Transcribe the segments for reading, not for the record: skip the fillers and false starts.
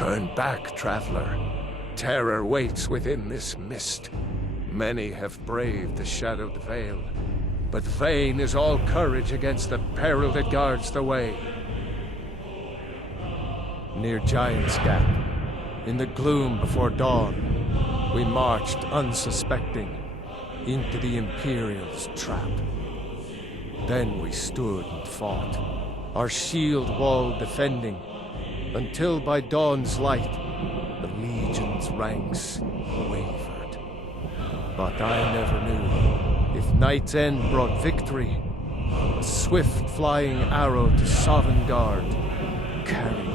Turn back, traveler. Terror waits within this mist. Many have braved the shadowed veil, but vain is all courage against the peril that guards the way. Near Giant's Gap, in the gloom before dawn, we marched unsuspecting into the Imperial's trap. Then we stood and fought, our shield wall defending, until by dawn's light, the Legion's ranks wavered. But I never knew if Night's End brought victory, a swift flying arrow to Sovngarde carried me.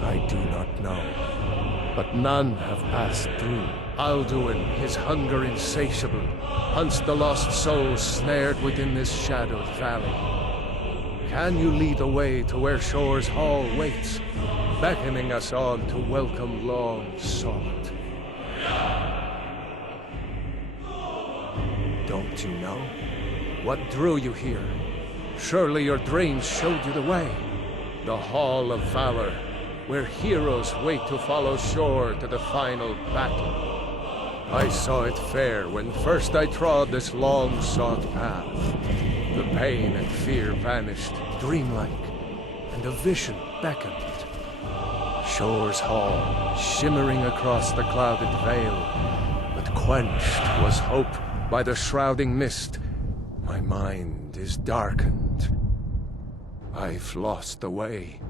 I do not know, but none have passed through. Alduin, his hunger insatiable, hunts the lost souls snared within this shadowed valley. Can you lead the way to where Shore's Hall waits, beckoning us on to welcome long sought? Don't you know? What drew you here? Surely your dreams showed you the way. The Hall of Valor, where heroes wait to follow Shore to the final battle. I saw it fair when first I trod this long-sought path. The pain and fear vanished, dreamlike, and a vision beckoned. Shore's Hall, shimmering across the clouded veil, but quenched was hope by the shrouding mist. My mind is darkened. I've lost the way,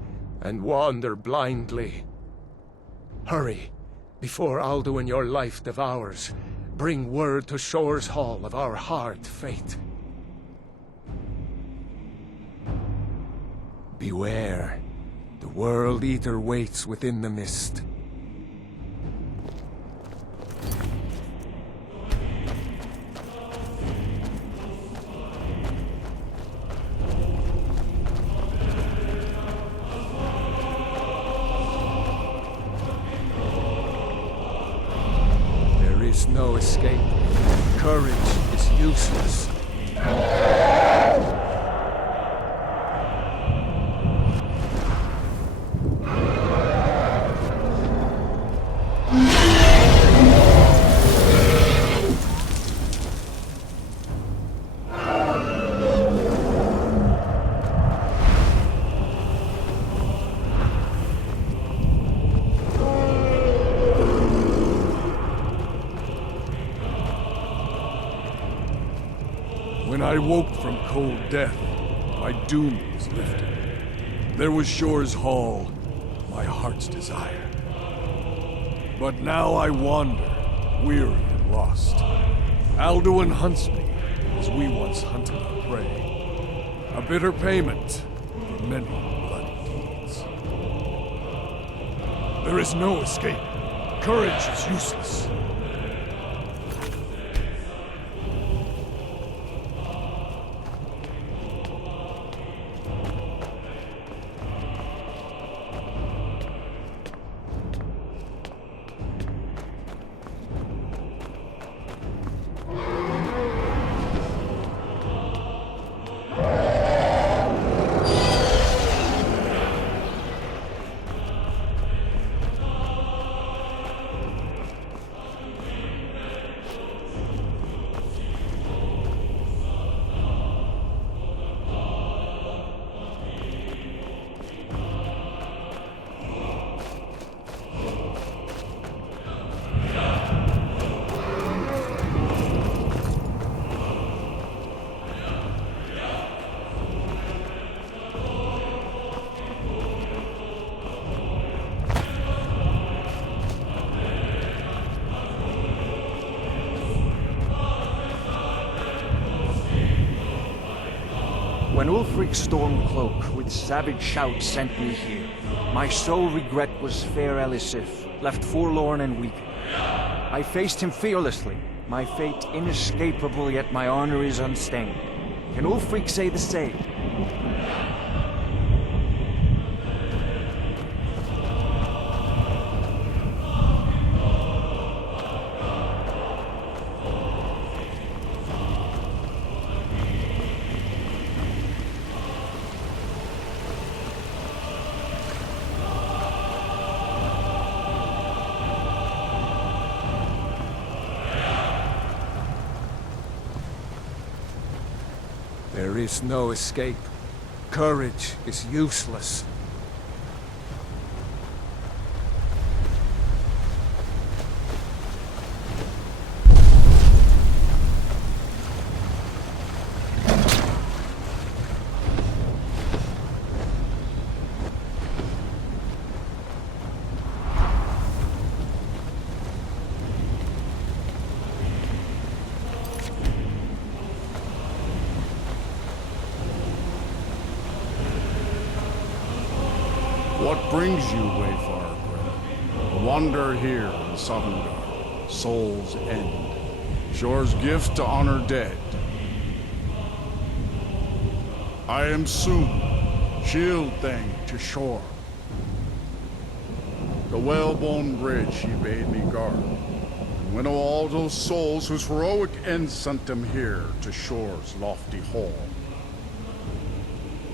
and wander blindly. Hurry, before Alduin your life devours. Bring word to Shore's Hall of our hard fate. Beware, the World Eater waits within the mist. There is no escape. Courage is useless. When I woke from cold death, my doom was lifted. There was Shore's Hall, my heart's desire. But now I wander, weary and lost. Alduin hunts me, as we once hunted our prey. A bitter payment for many bloody deeds. There is no escape. Courage is useless. When Ulfric's Stormcloak with savage shouts sent me here, my sole regret was fair Elisif, left forlorn and weak. I faced him fearlessly, my fate inescapable, yet my honor is unstained. Can Ulfric say the same? There is no escape. Courage is useless. What brings you, Wayfarer Grim? A wanderer here in Sovngarde, Soul's End. Shore's gift to honor dead. I am soon, shield thing to shore. The whalebone bridge he bade me guard, and winnow all those souls whose heroic end sent them here to shore's lofty hall.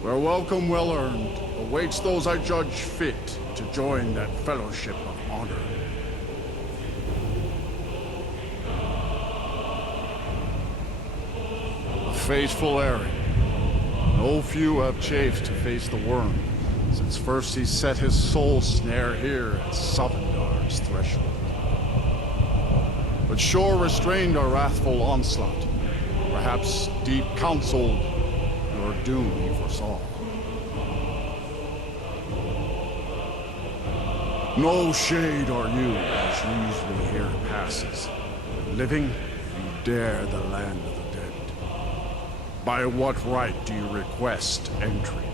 Where welcome well earned awaits those I judge fit to join that fellowship of honor. A faithful errand. No few have chafed to face the worm, since first he set his soul snare here at Sovngarde's threshold. But Shore restrained our wrathful onslaught. Perhaps deep counseled, your doom he foresaw. No shade are you, as usually here passes. Living, you dare the land of the dead. By what right do you request entry?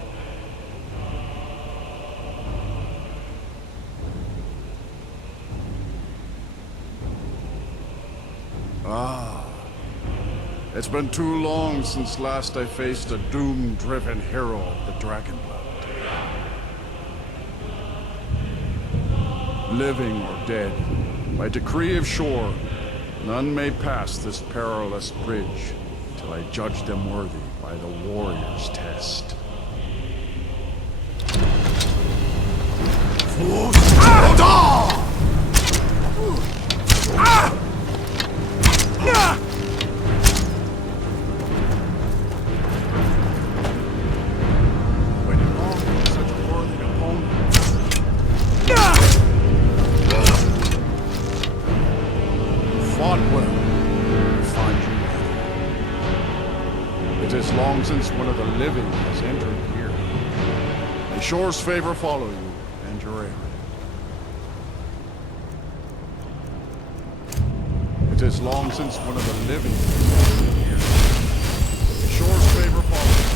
Ah, it's been too long since last I faced a doom-driven hero of the Dragonblood. Living or dead, by decree of Shore, none may pass this perilous bridge till I judge them worthy by the warrior's test. Waiting long for such a worthy opponent. Fought well, we find you ready. It is long since one of the living has entered here. May Shore's favor follow you and your errand. It is long since one of the living has entered here. May Shore's favor follow you.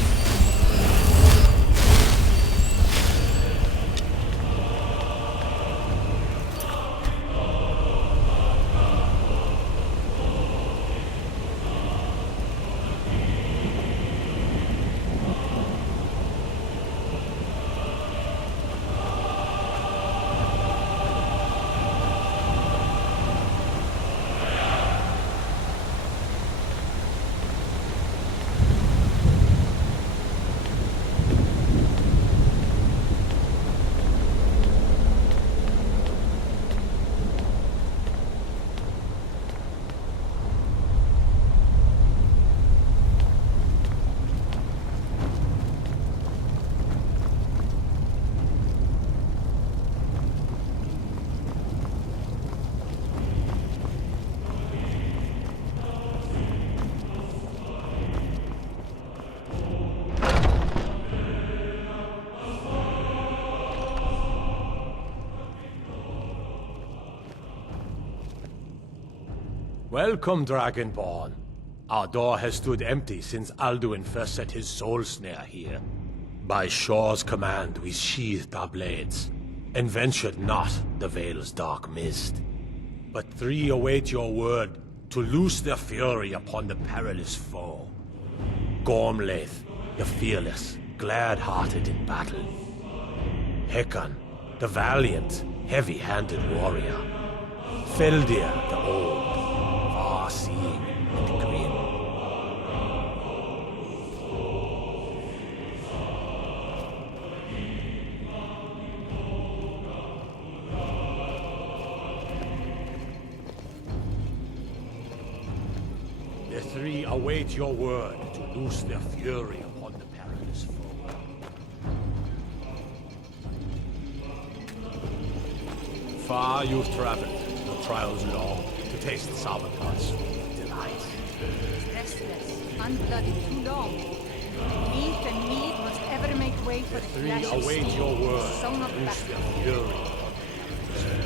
Welcome, Dragonborn. Our door has stood empty since Alduin first set his soul snare here. By Shore's command, we sheathed our blades, and ventured not the Vale's dark mist. But three await your word to loose their fury upon the perilous foe. Gormlaith, the fearless, glad-hearted in battle. Hekon, the valiant, heavy-handed warrior. Feldir, the old, far-seeing and grim. The three await your word to loose their fury upon the perilous foe. Far you've traveled, the trials long, to taste Salvatard's sweet delights. Restless, unblooded too long. Meat and mead must ever make way for the Three clash of await steel, your word sown of to loose battle. their fury upon the perilous foe.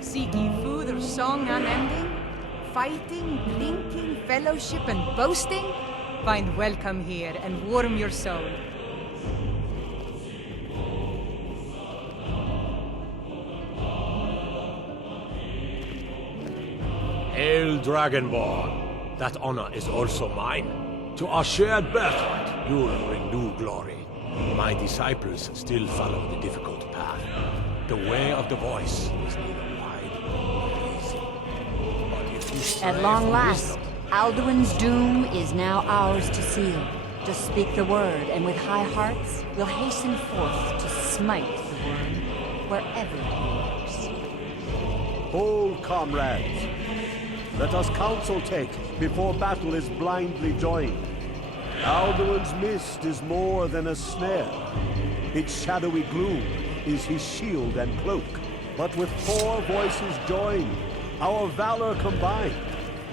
Seek ye food or song unending? Fighting, drinking, fellowship, and boasting? Find welcome here and warm your soul. Hail, Dragonborn! That honor is also mine. To our shared birthright, you'll bring new glory. My disciples still follow the difficult path. The way of the voice is neither wide nor easy. But if you strive At long for last, wisdom, Alduin's doom is now ours to seal. Just speak the word, and with high hearts, we'll hasten forth to smite the worm wherever he lurks. Hold, comrades. Let us counsel take before battle is blindly joined. Alduin's mist is more than a snare. Its shadowy gloom is his shield and cloak. But with 4 voices joined, our valor combined,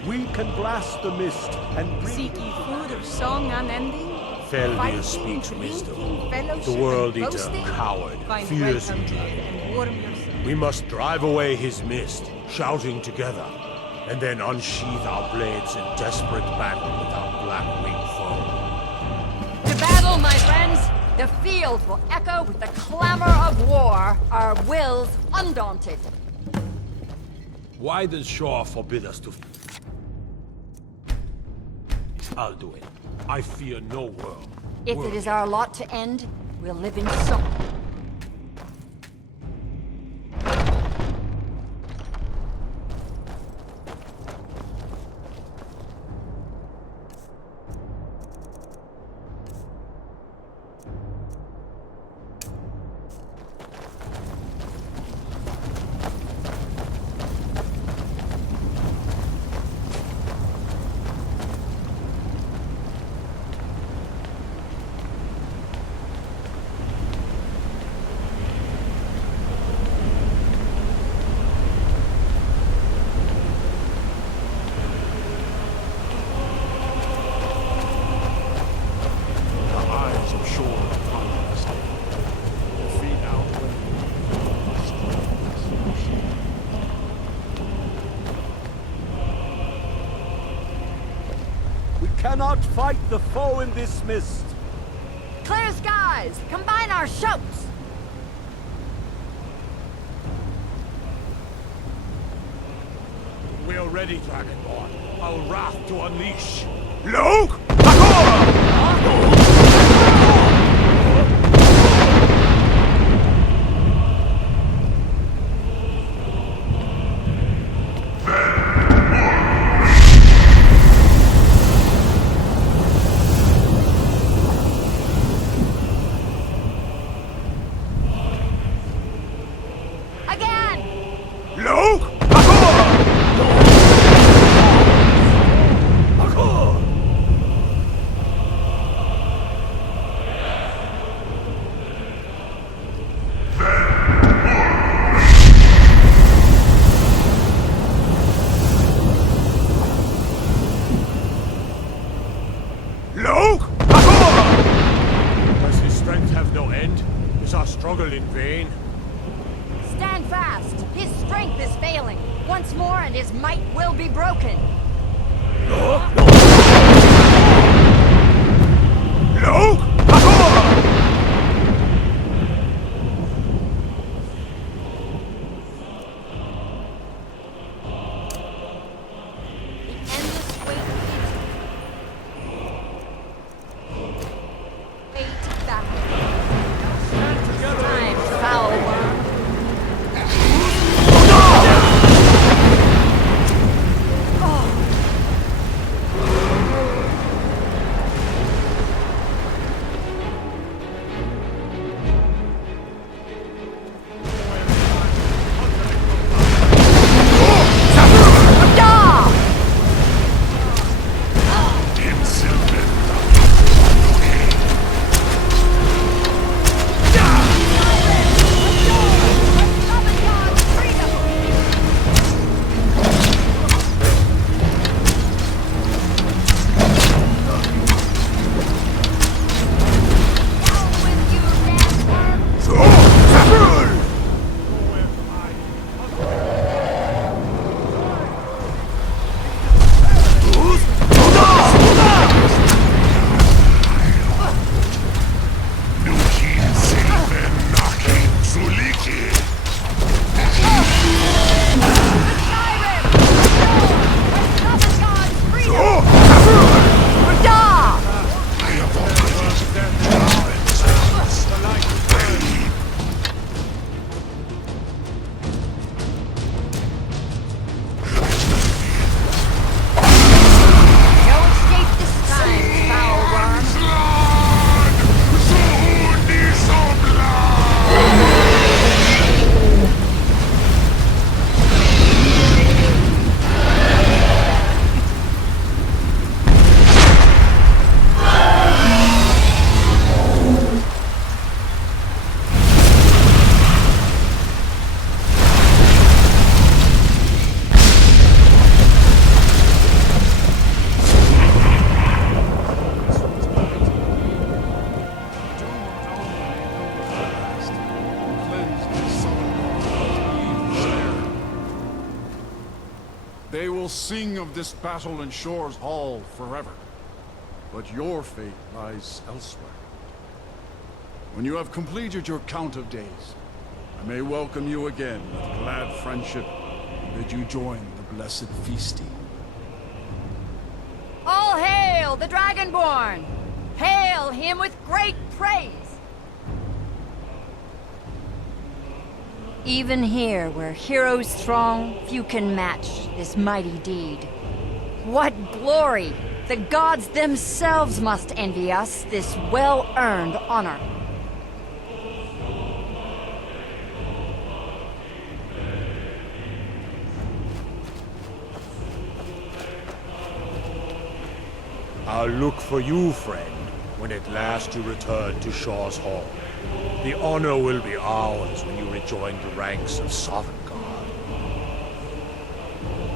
we can blast the mist and bring... Seek ye food or song unending? Feldir Fighting, speaks drinking, wisdom. fellowship, The world and eater, boasting? coward, Find fears welcome him here dragon. and warm your soul. We must drive away his mist, shouting together, and then unsheath our blades in desperate battle with our black-winged foe. To battle, my friends! The field will echo with the clamor of war, our wills undaunted. Why does Shaw forbid us to... Alduin, I fear no world. If it is our lot to end, we'll live in song. Cannot fight the foe in this mist. Clear skies! Combine our shouts! We are ready, Dragonborn. Our wrath to unleash. Luke! Again! Luke! Luke! Does his strength have no end? Is our struggle in vain? Stand fast! His strength is failing. Once more and his might will be broken. will sing of this battle in Shore's Hall forever. But your fate lies elsewhere. When you have completed your count of days, I may welcome you again with glad friendship and bid you join the blessed feasting. All hail the Dragonborn! Hail him with great praise! Even here, where heroes throng, few can match this mighty deed. What glory! The gods themselves must envy us this well-earned honor. I'll look for you, friend, when at last you return to Shaw's Hall. The honor will be ours when you rejoin the ranks of Sovngarde.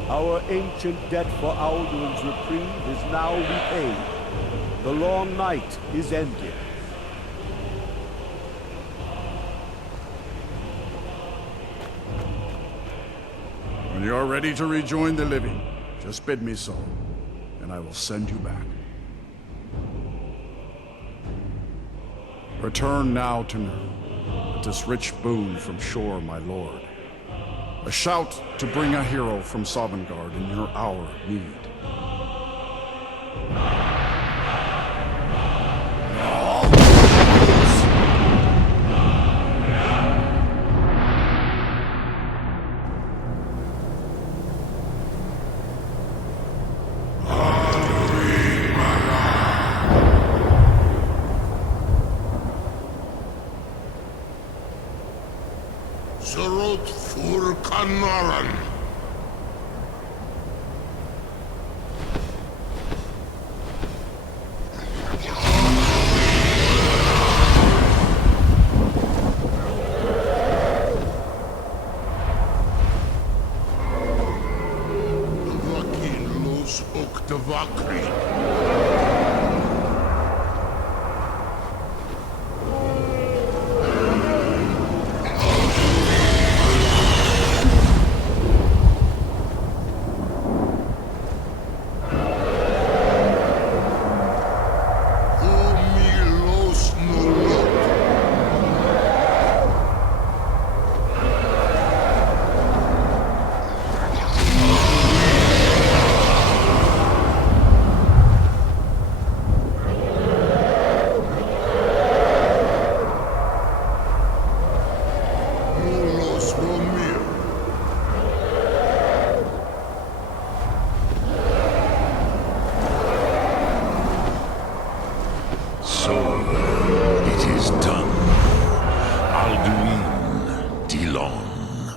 Our ancient debt for Alduin's reprieve is now repaid. The long night is ended. When you are ready to rejoin the living, just bid me so, and I will send you back. Return now to Nurn, with this rich boon from Shore, my lord. A shout to bring a hero from Sovngarde in your hour of need. Surut fur Kanaran. Vakin los Oktavakri. So, it is done. Alduin Dilon.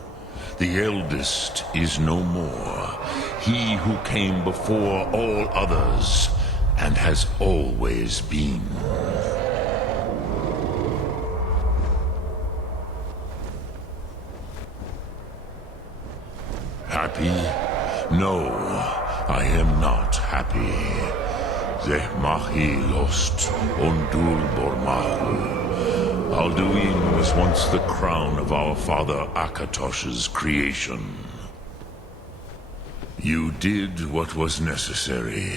The eldest is no more. He who came before all others, and has always been. Happy? No, I am not happy. Zehmahi lost Ondul Bormahu. Alduin was once the crown of our father Akatosh's creation. You did what was necessary.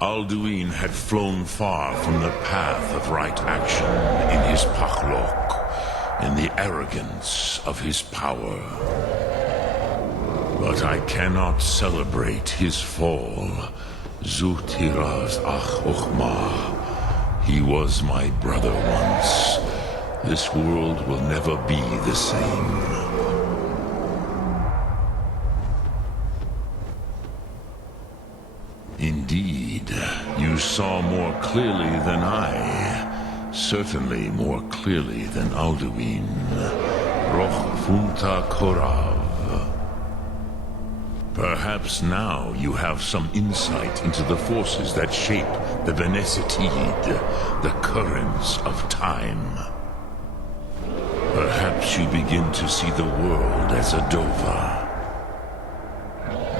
Alduin had flown far from the path of right action in his Pachlok, in the arrogance of his power. But I cannot celebrate his fall. Zutiraz Ach Ochma. He was my brother once. This world will never be the same. Indeed, you saw more clearly than I. Certainly more clearly than Alduin. Roch Funta Korav. Perhaps now you have some insight into the forces that shape the Venesetid, the currents of time. Perhaps you begin to see the world as a Dova.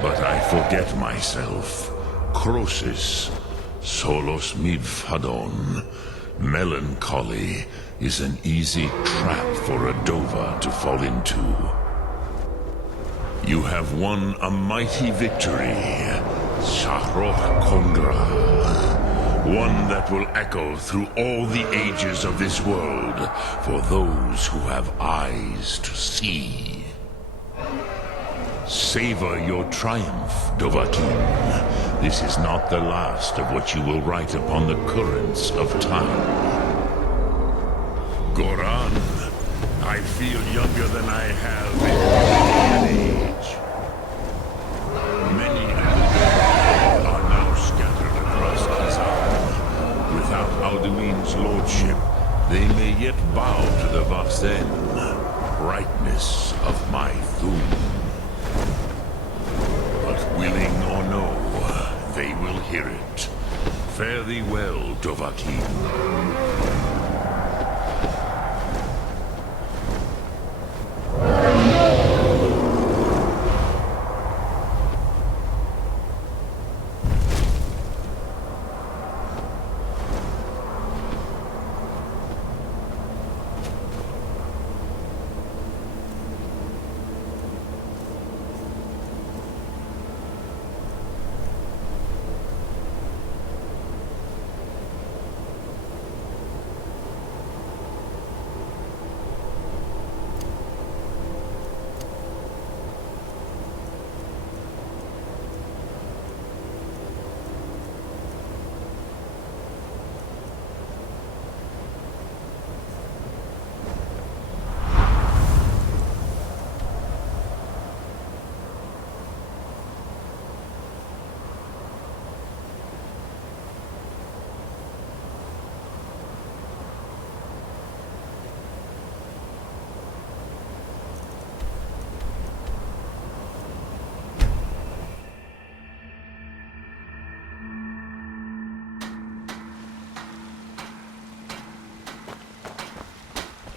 But I forget myself. Crosis, solos midfadon. Melancholy is an easy trap for a Dova to fall into. You have won a mighty victory, Shahroh Kongra. One that will echo through all the ages of this world for those who have eyes to see. Savor your triumph, Dovahkiin. This is not the last of what you will write upon the currents of time. Goran, I feel younger than I have in many an age. Many Alduin are now scattered across Khazan. Without Alduin's lordship, they may yet bow to the Vasen, brightness of my Thum. But willing or no, they will hear it. Fare thee well, Dovahkiin.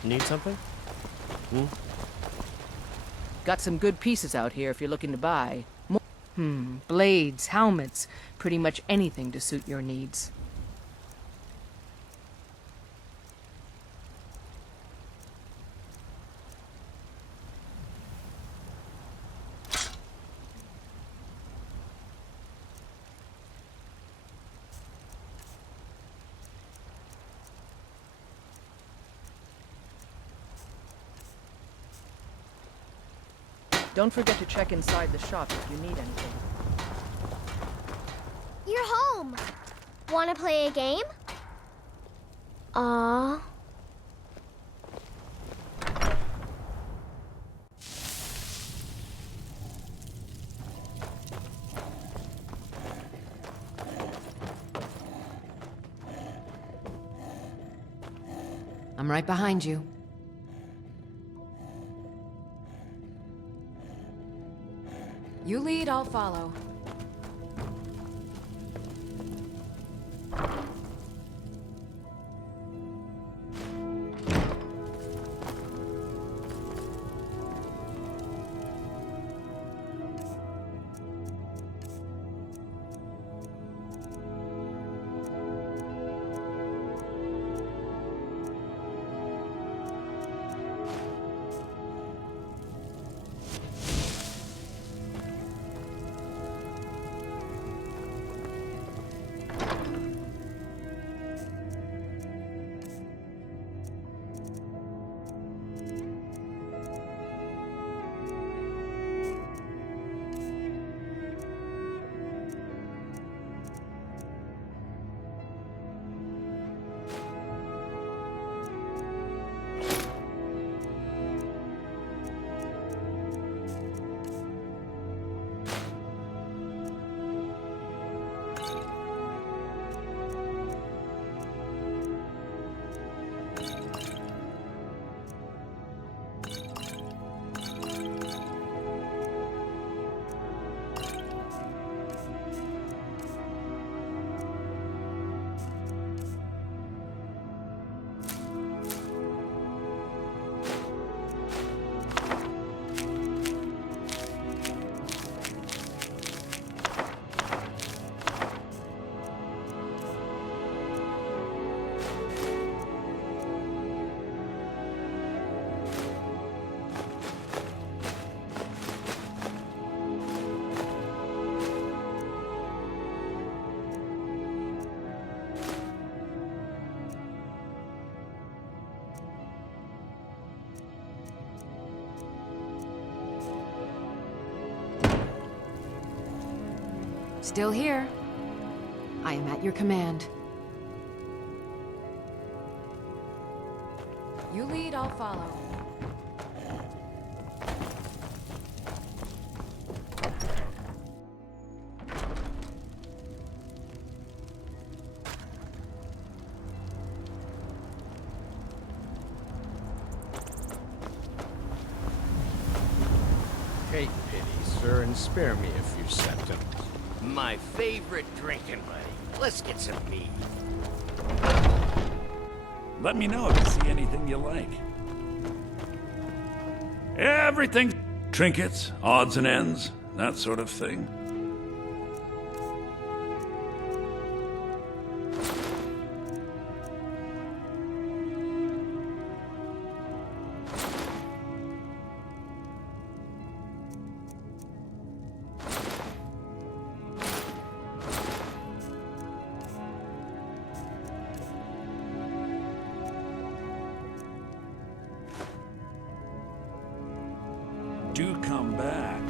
Need something? Got some good pieces out here if you're looking to buy. Blades, helmets, pretty much anything to suit your needs. Don't forget to check inside the shop if you need anything. You're home! Wanna play a game? Aww. I'm right behind you. You lead, I'll follow. Still here. I am at your command. You lead, I'll follow. Take pity, sir, and spare me a few septims. My favorite drinking buddy. Let's get some mead. Let me know if you see anything you like. Everything. Trinkets, odds and ends, that sort of thing. Do come back.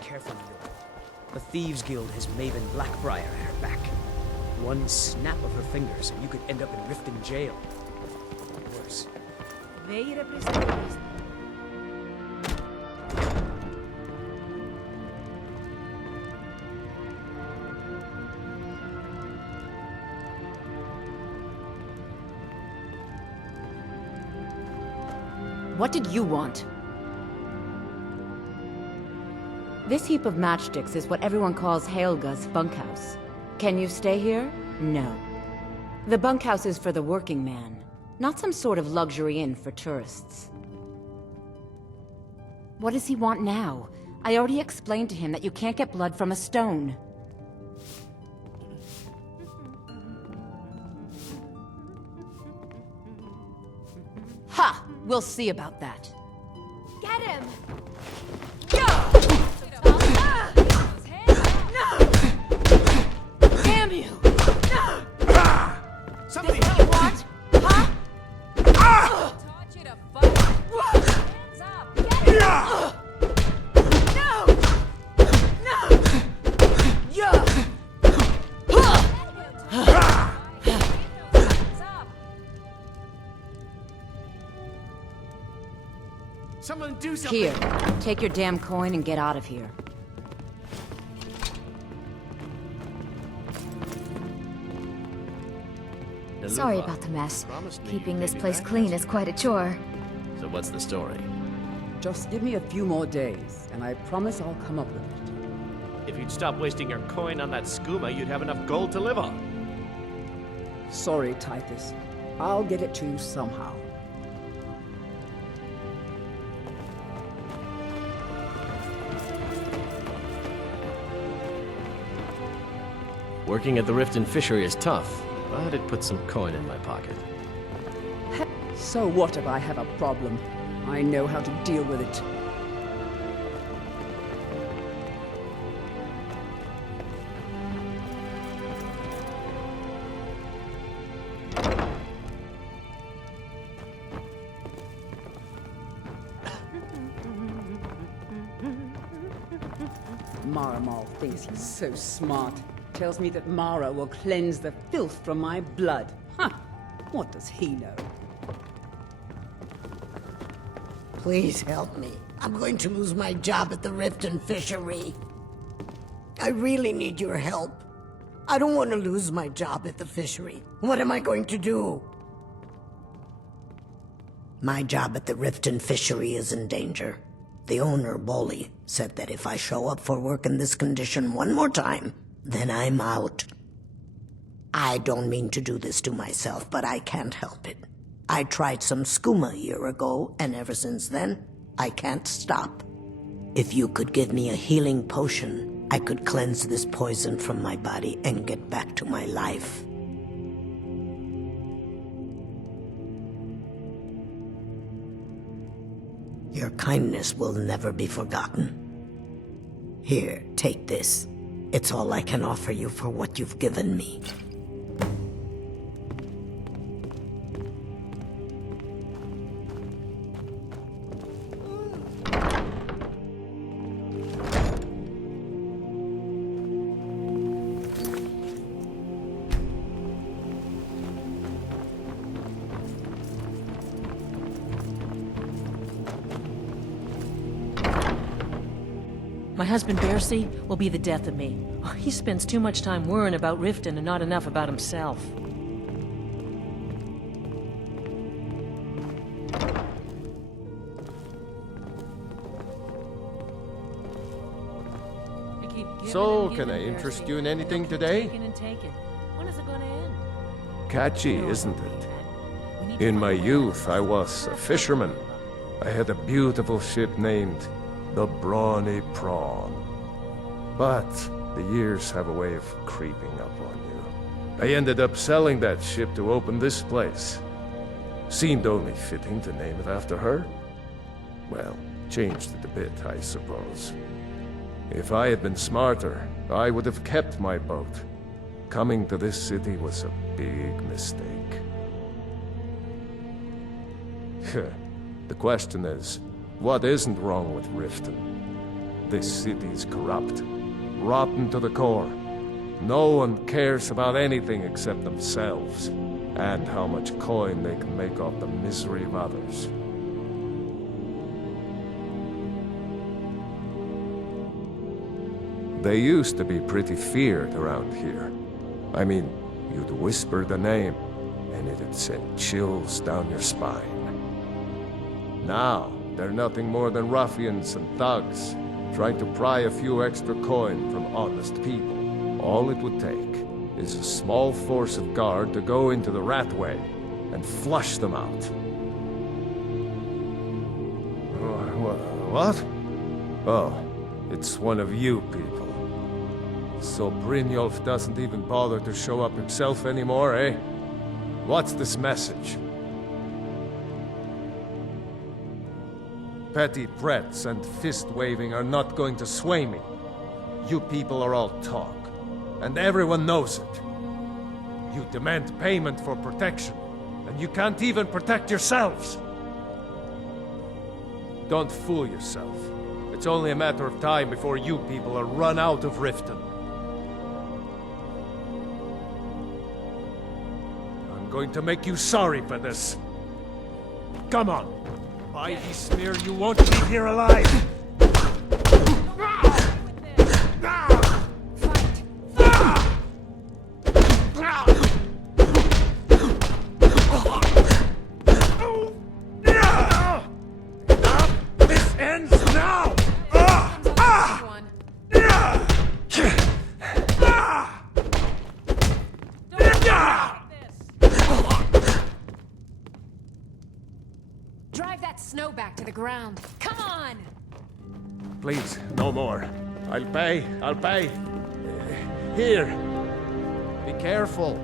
Careful, Mule. The Thieves Guild has Maven Blackbriar at her back. One snap of her fingers and you could end up in Riften jail. Or worse. They represent reason. What did you want? This heap of matchsticks is what everyone calls Helga's bunkhouse. Can you stay here? No. The bunkhouse is for the working man, not some sort of luxury inn for tourists. What does he want now? I already explained to him that you can't get blood from a stone. Ha! We'll see about that. Get him! Damn you! Somebody This is what you want? Huh? Taught you to fight. Hands up. Get it. No! No! Yeah! Someone do something! Here, take your damn coin and get out of here. Sorry about the mess. Keeping this place clean is quite a chore. So what's the story? Just give me a few more days, and I promise I'll come up with it. If you'd stop wasting your coin on that skooma, you'd have enough gold to live on. Sorry, Titus. I'll get it to you somehow. Working at the Riften Fishery is tough, but it puts some coin in my pocket. So what if I have a problem? I know how to deal with it. Maramal thinks he's so smart. Tells me that Mara will cleanse the filth from my blood. Huh! What does he know? Please help me. I'm going to lose my job at the Riften Fishery. I really need your help. I don't want to lose my job at the fishery. What am I going to do? My job at the Riften Fishery is in danger. The owner, Bolly, said that if I show up for work in this condition one more time, then I'm out. I don't mean to do this to myself, but I can't help it. I tried some skooma a year ago, and ever since then, I can't stop. If you could give me a healing potion, I could cleanse this poison from my body and get back to my life. Your kindness will never be forgotten. Here, take this. It's all I can offer you for what you've given me. My husband Bercy will be the death of me. He spends too much time worrying about Riften and not enough about himself. So, can I interest you in anything today? When is it gonna end? Catchy, isn't it? In my youth, I was a fisherman. I had a beautiful ship named the Brawny Prawn. But the years have a way of creeping up on you. I ended up selling that ship to open this place. Seemed only fitting to name it after her. Well, changed it a bit, I suppose. If I had been smarter, I would have kept my boat. Coming to this city was a big mistake. The question is, what isn't wrong with Riften? This city's corrupt, rotten to the core. No one cares about anything except themselves, and how much coin they can make off the misery of others. They used to be pretty feared around here. I mean, you'd whisper the name, and it'd send chills down your spine. Now, they're nothing more than ruffians and thugs, trying to pry a few extra coin from honest people. All it would take is a small force of guard to go into the Ratway and flush them out. What? Oh, it's one of you people. So Brynjolf doesn't even bother to show up himself anymore, eh? What's this message? Petty threats and fist-waving are not going to sway me. You people are all talk, and everyone knows it. You demand payment for protection, and you can't even protect yourselves. Don't fool yourself. It's only a matter of time before you people are run out of Riften. I'm going to make you sorry for this. Come on, By the smear, you won't leave here alive! This ends now! Drive that snow back to the ground. Come on! Please, no more. I'll pay. I'll pay. Here. Be careful.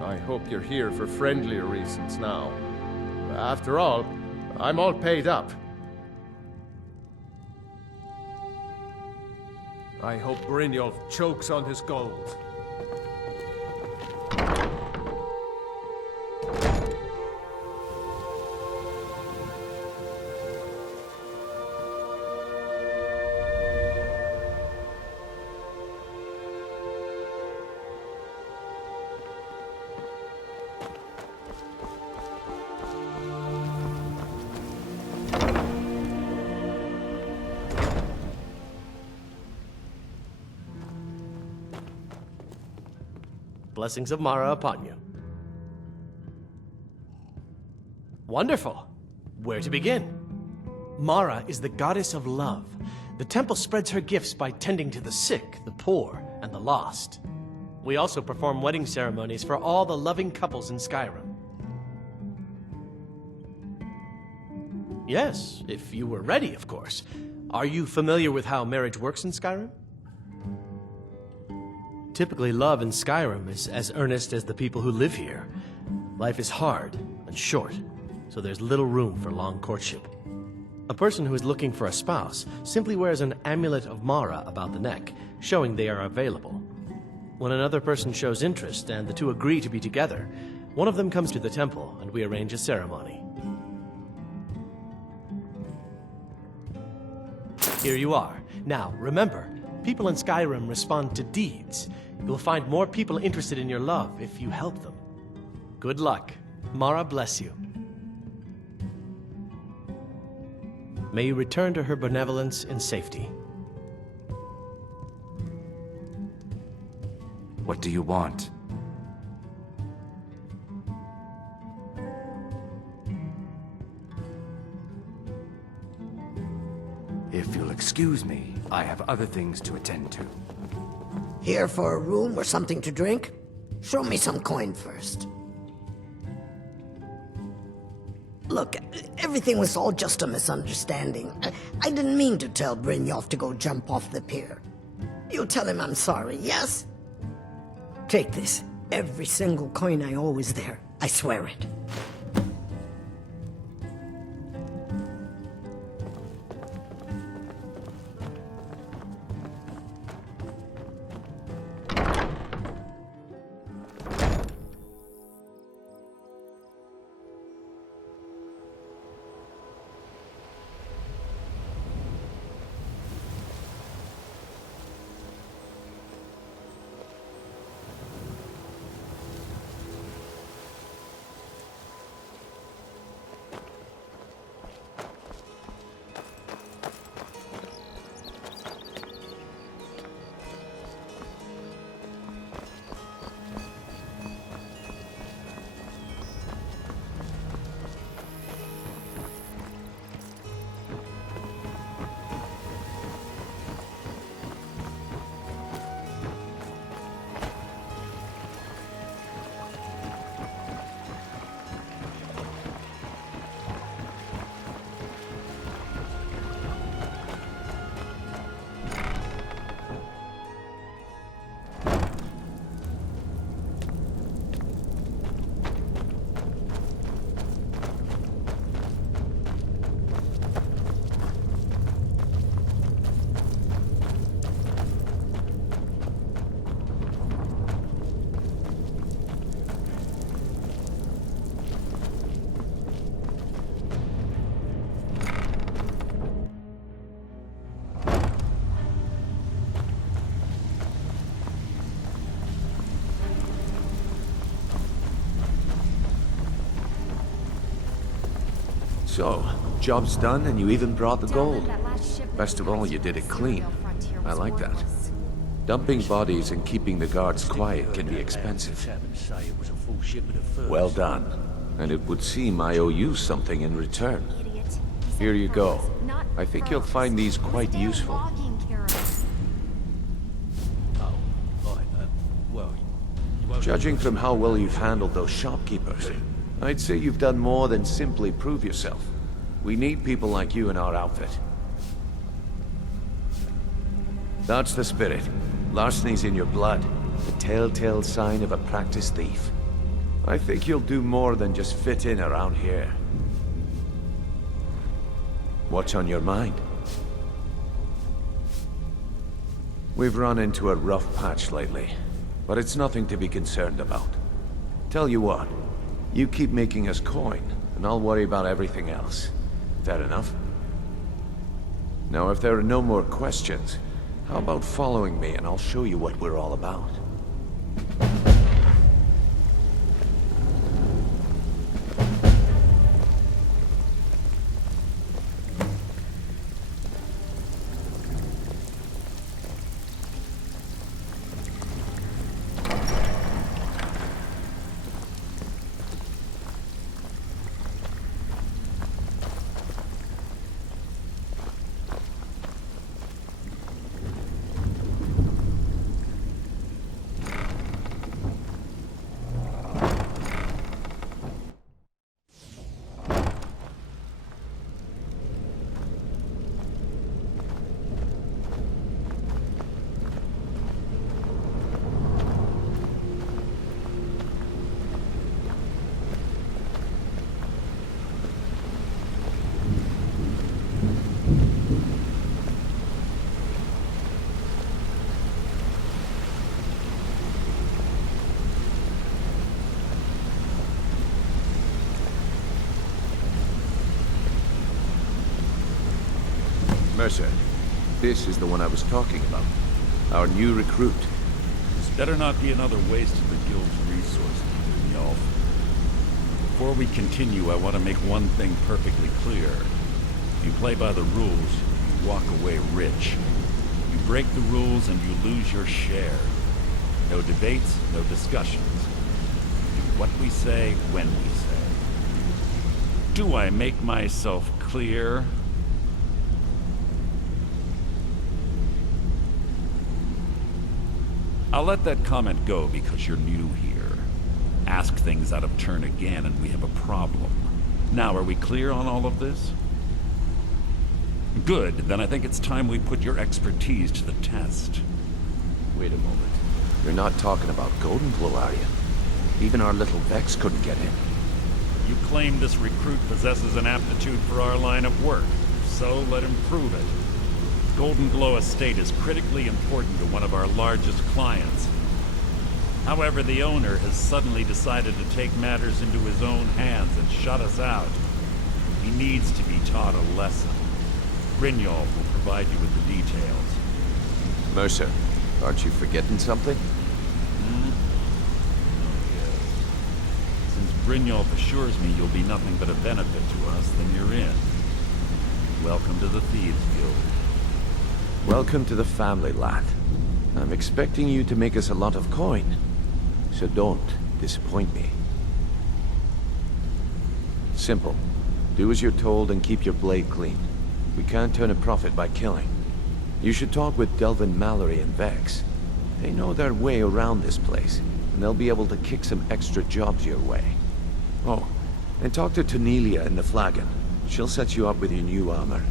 I hope you're here for friendlier reasons now. After all, I'm all paid up. I hope Brynjolf chokes on his gold. Blessings of Mara upon you. Wonderful. Where to begin? Mara is the goddess of love. The temple spreads her gifts by tending to the sick, the poor, and the lost. We also perform wedding ceremonies for all the loving couples in Skyrim. Yes, if you were ready, of course. Are you familiar with how marriage works in Skyrim? Typically, love in Skyrim is as earnest as the people who live here. Life is hard and short, so there's little room for long courtship. A person who is looking for a spouse simply wears an amulet of Mara about the neck, showing they are available. When another person shows interest and the two agree to be together, one of them comes to the temple and we arrange a ceremony. Here you are. Now, remember, people in Skyrim respond to deeds. You'll find more people interested in your love if you help them. Good luck. Mara bless you. May you return to her benevolence in safety. What do you want? If you'll excuse me, I have other things to attend to. Here for a room or something to drink? Show me some coin first. Look, everything was all just a misunderstanding. I didn't mean to tell Brynjolf to go jump off the pier. You'll tell him I'm sorry, yes? Take this. Every single coin I owe is there. I swear it. So, job's done and you even brought the gold. Best of all, you did it clean. I like that. Dumping bodies and keeping the guards quiet can be expensive. Well done. And it would seem I owe you something in return. Here you go. I think you'll find these quite useful. Judging from how well you've handled those shopkeepers, I'd say you've done more than simply prove yourself. We need people like you in our outfit. That's the spirit. Larceny's in your blood. The telltale sign of a practiced thief. I think you'll do more than just fit in around here. What's on your mind? We've run into a rough patch lately, but it's nothing to be concerned about. Tell you what, you keep making us coin, and I'll worry about everything else. Fair enough? Now, if there are no more questions, how about following me and I'll show you what we're all about? Mercer, this is the one I was talking about. Our new recruit. This better not be another waste of the Guild's resources, y'all. Before we continue, I want to make one thing perfectly clear. If you play by the rules, you walk away rich. You break the rules and you lose your share. No debates, no discussions. Do what we say, when we say. Do I make myself clear? I'll let that comment go because you're new here. Ask things out of turn again and we have a problem. Now, are we clear on all of this? Good, then I think it's time we put your expertise to the test. Wait a moment. You're not talking about Golden Glow, are you? Even our little Vex couldn't get in. You claim this recruit possesses an aptitude for our line of work, so let him prove it. Golden Glow Estate is critically important to one of our largest clients. However, the owner has suddenly decided to take matters into his own hands and shut us out. He needs to be taught a lesson. Brynjolf will provide you with the details. Mercer, aren't you forgetting something? Oh, yes. Since Brynjolf assures me you'll be nothing but a benefit to us, then you're in. Welcome to the Thieves Guild. Welcome to the family, lad. I'm expecting you to make us a lot of coin. So don't disappoint me. Simple. Do as you're told and keep your blade clean. We can't turn a profit by killing. You should talk with Delvin Mallory and Vex. They know their way around this place, and they'll be able to kick some extra jobs your way. Oh, and talk to Tonelia in the Flagon. She'll set you up with your new armor.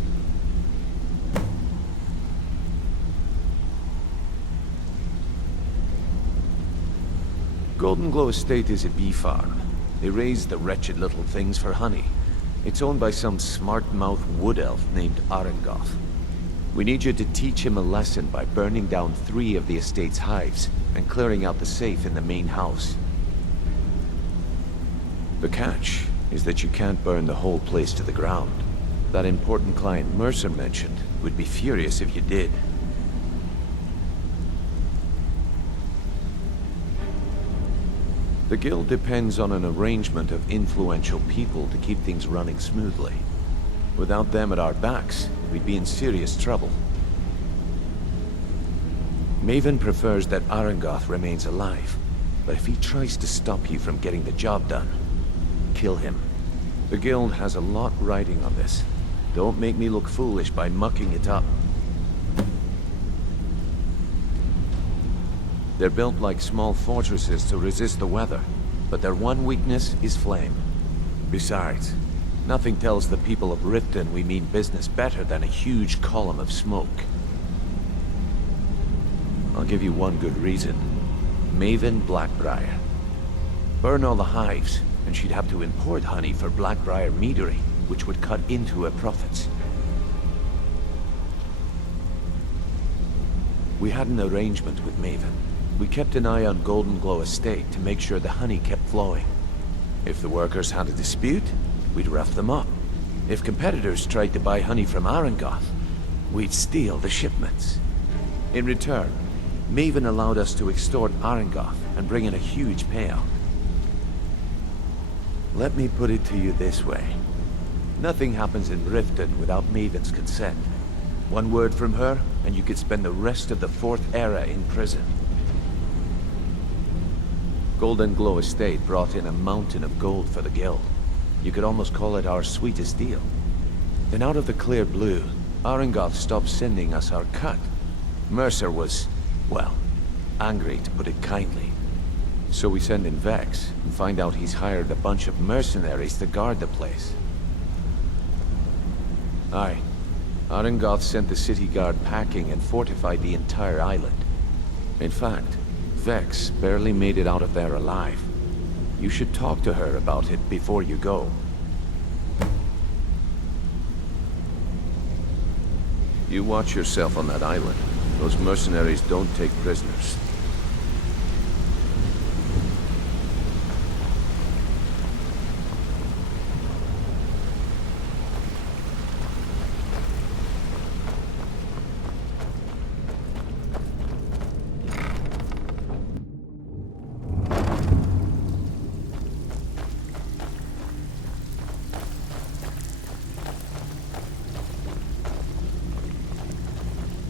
Golden Glow Estate is a bee farm. They raise the wretched little things for honey. It's owned by some smart-mouthed wood elf named Arengoth. We need you to teach him a lesson by burning down 3 of the estate's hives and clearing out the safe in the main house. The catch is that you can't burn the whole place to the ground. That important client Mercer mentioned would be furious if you did. The guild depends on an arrangement of influential people to keep things running smoothly. Without them at our backs, we'd be in serious trouble. Maven prefers that Arangoth remains alive, but if he tries to stop you from getting the job done, kill him. The Guild has a lot riding on this. Don't make me look foolish by mucking it up. They're built like small fortresses to resist the weather, but their one weakness is flame. Besides, nothing tells the people of Riften we mean business better than a huge column of smoke. I'll give you one good reason. Maven Blackbriar. Burn all the hives, and she'd have to import honey for Blackbriar meadery, which would cut into her profits. We had an arrangement with Maven. We kept an eye on Golden Glow Estate to make sure the honey kept flowing. If the workers had a dispute, we'd rough them up. If competitors tried to buy honey from Arangoth, we'd steal the shipments. In return, Maven allowed us to extort Arangoth and bring in a huge payout. Let me put it to you this way. Nothing happens in Riften without Maven's consent. One word from her, and you could spend the rest of the Fourth Era in prison. Golden Glow Estate brought in a mountain of gold for the Guild. You could almost call it our sweetest deal. Then out of the clear blue, Arangoth stopped sending us our cut. Mercer was, well, angry to put it kindly. So we send in Vex, and find out he's hired a bunch of mercenaries to guard the place. Aye. Arangoth sent the city guard packing and fortified the entire island. In fact, Vex barely made it out of there alive. You should talk to her about it before you go. You watch yourself on that island. Those mercenaries don't take prisoners.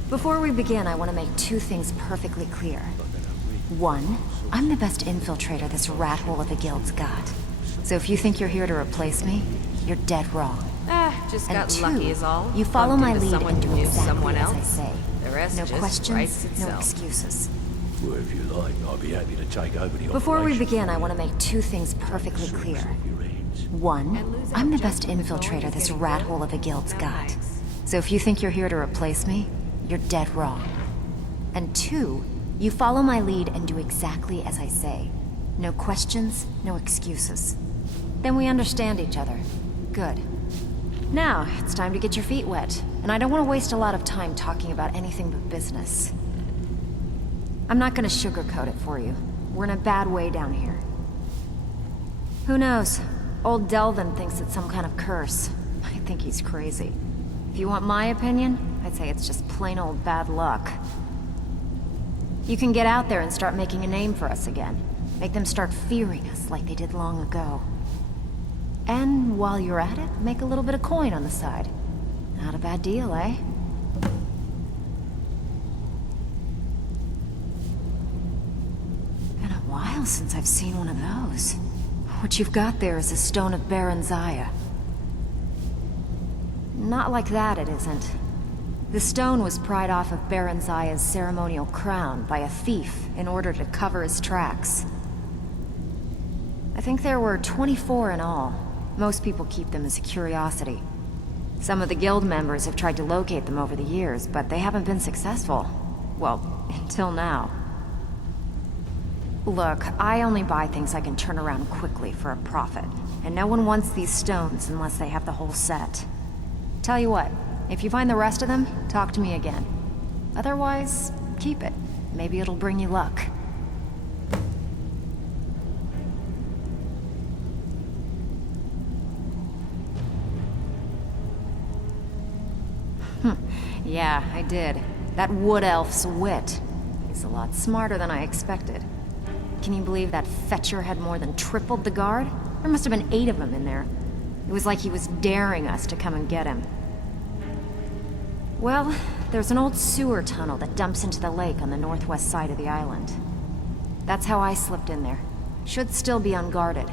Before we begin, I want to make two things perfectly clear. One, I'm the best infiltrator this rat hole of a guild's got. So if you think you're here to replace me, you're dead wrong. Just And got two, lucky is all. you follow Bumped my into lead someone and do who knew exactly someone as else. I say. The rest No just questions, writes no itself. excuses. Well, if you like, I'll be happy to take over the Before we operation. begin, I want to make two things perfectly clear. One, I'm the best infiltrator this rat hole of a guild's got. So if you think you're here to replace me, you're dead wrong. And two, you follow my lead and do exactly as I say. No questions, no excuses. Then we understand each other. Good. Now, it's time to get your feet wet, and I don't want to waste a lot of time talking about anything but business. I'm not gonna sugarcoat it for you. We're in a bad way down here. Who knows? Old Delvin thinks it's some kind of curse. I think he's crazy. If you want my opinion, I'd say it's just plain old bad luck. You can get out there and start making a name for us again. Make them start fearing us like they did long ago. And while you're at it, make a little bit of coin on the side. Not a bad deal, eh? Been a while since I've seen one of those. What you've got there is a stone of Baron Zaya. Not like that, it isn't. The stone was pried off of Baron Zaya's ceremonial crown by a thief in order to cover his tracks. I think there were 24 in all. Most people keep them as a curiosity. Some of the guild members have tried to locate them over the years, but they haven't been successful. Well, until now. Look, I only buy things I can turn around quickly for a profit, and no one wants these stones unless they have the whole set. Tell you what, if you find the rest of them, talk to me again. Otherwise, keep it. Maybe it'll bring you luck. Yeah, I did. That wood elf's wit. He's a lot smarter than I expected. Can you believe that fetcher had more than tripled the guard? There must have been 8 of them in there. It was like he was daring us to come and get him. Well, there's an old sewer tunnel that dumps into the lake on the northwest side of the island. That's how I slipped in there. Should still be unguarded.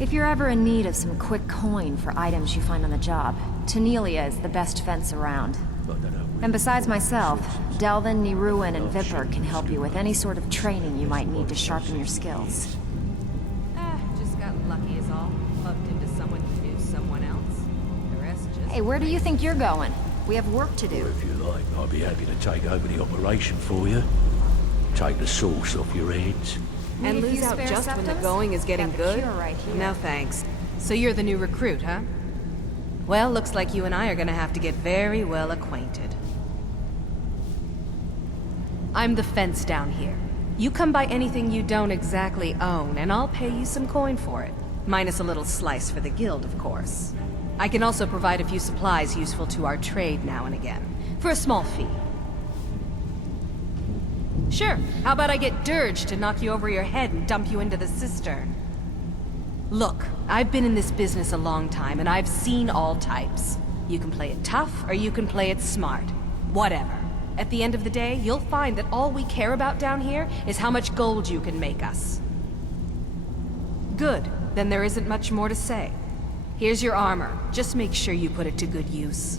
If you're ever in need of some quick coin for items you find on the job, Tanelia is the best fence around. And besides myself, Delvin, Niruin, and Vipper can help you with any sort of training you might need to sharpen your skills. Just got lucky is all. Bumped into someone who knew someone else. The rest just... Hey, where do you think you're going? We have work to do. Or if you like, I'll be happy to take over the operation for you. Take the sauce off your hands. And lose out just when the going is getting good? No thanks. So you're the new recruit, huh? Well, looks like you and I are gonna have to get very well acquainted. I'm the fence down here. You come by anything you don't exactly own, and I'll pay you some coin for it. Minus a little slice for the guild, of course. I can also provide a few supplies useful to our trade now and again, for a small fee. Sure, how about I get Dirge to knock you over your head and dump you into the cistern? Look, I've been in this business a long time, and I've seen all types. You can play it tough, or you can play it smart. Whatever. At the end of the day, you'll find that all we care about down here is how much gold you can make us. Good. Then there isn't much more to say. Here's your armor. Just make sure you put it to good use.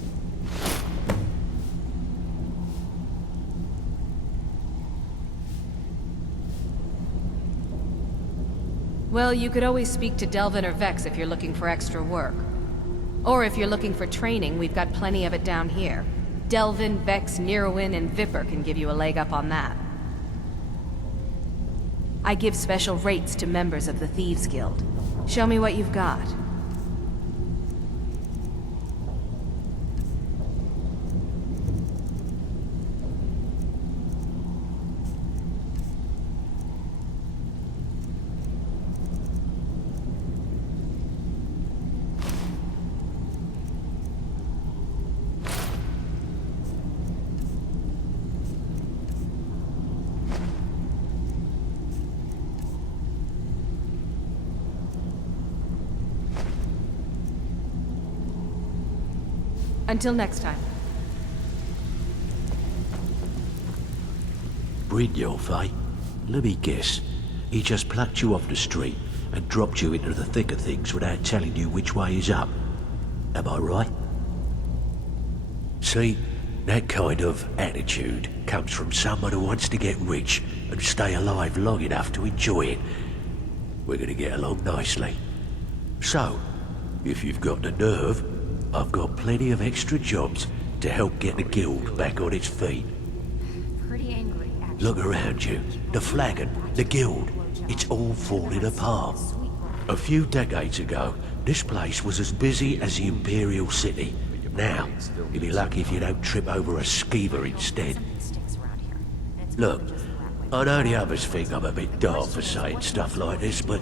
Well, you could always speak to Delvin or Vex if you're looking for extra work. Or if you're looking for training, we've got plenty of it down here. Delvin, Vex, Niruin, and Vipper can give you a leg up on that. I give special rates to members of the Thieves Guild. Show me what you've got. Until next time. Brynjolf, eh? Let me guess. He just plucked you off the street and dropped you into the thick of things without telling you which way is up. Am I right? See, that kind of attitude comes from someone who wants to get rich and stay alive long enough to enjoy it. We're gonna get along nicely. So, if you've got the nerve, I've got plenty of extra jobs to help get the guild back on its feet. Pretty angry, actually. Look around you. The flagon, the guild, it's all falling apart. A few decades ago, this place was as busy as the Imperial City. Now, you'll be lucky if you don't trip over a skeever instead. Look, I know the others think I'm a bit dark for saying stuff like this, but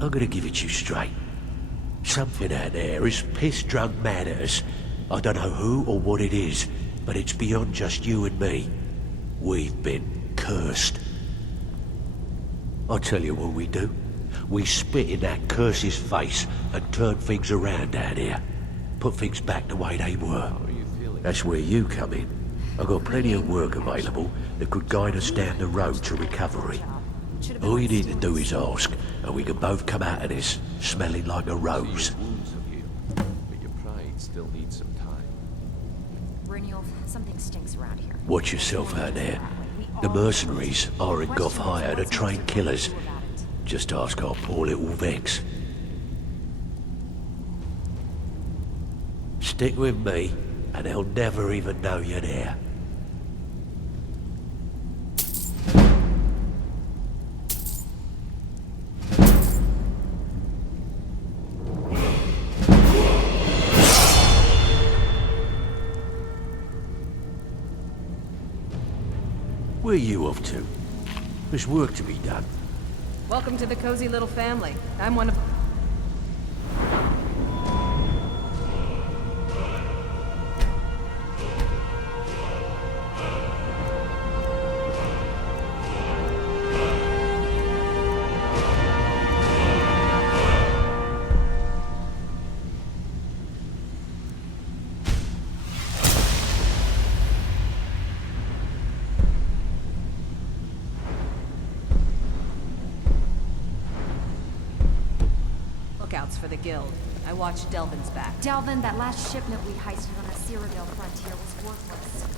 I'm gonna give it to you straight. Something out there is piss-drunk mad at us. I don't know who or what it is, but it's beyond just you and me. We've been cursed. I'll tell you what we do. We spit in that curse's face and turn things around down here. Put things back the way they were. That's where you come in. I've got plenty of work available that could guide us down the road to recovery. All you need to do is ask, and we can both come out of this smelling like a rose. But your pride still needs some time. Brynjolf, something stinks around here. Watch yourself out there. The mercenaries aren't got hired to train killers. Just ask our poor little Vex. Stick with me, and they'll never even know you're there. Where are you off to? There's work to be done. Welcome to the cozy little family. I'm one of... heist for the Guild. I watched Delvin's back. Delvin, that last shipment we heisted on the Cyrodiil frontier was worthless.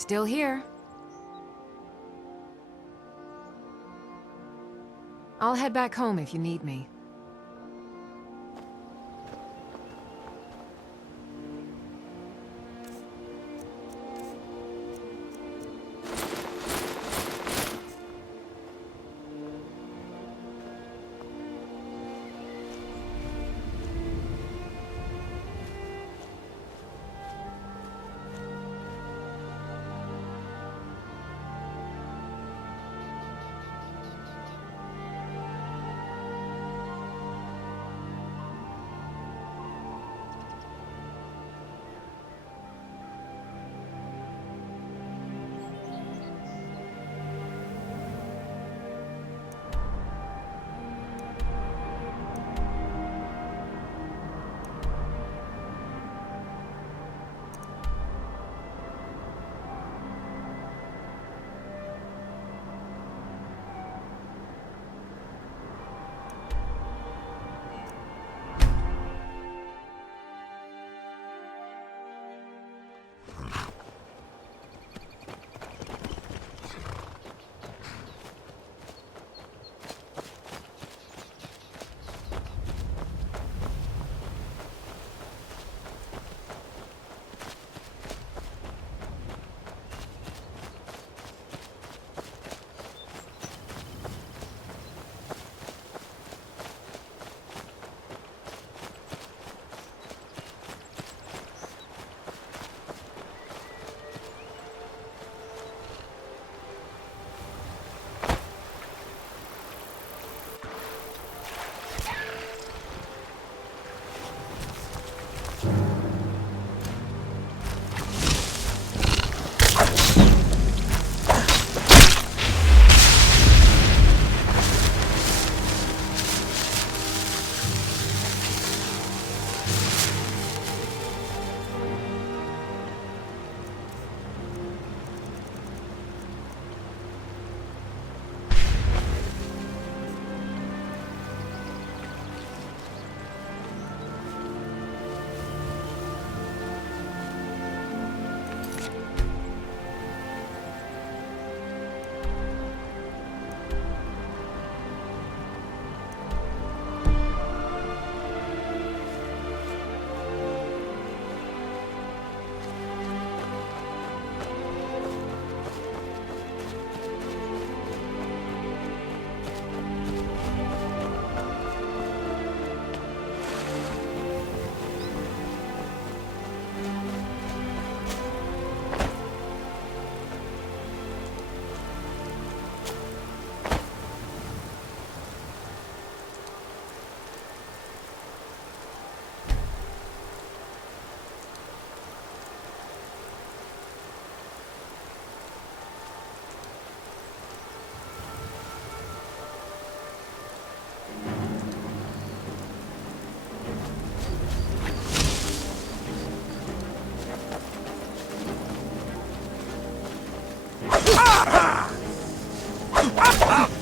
Still here. I'll head back home if you need me.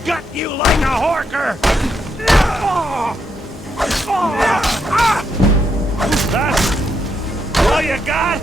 Gut you like a horker! That's all you got?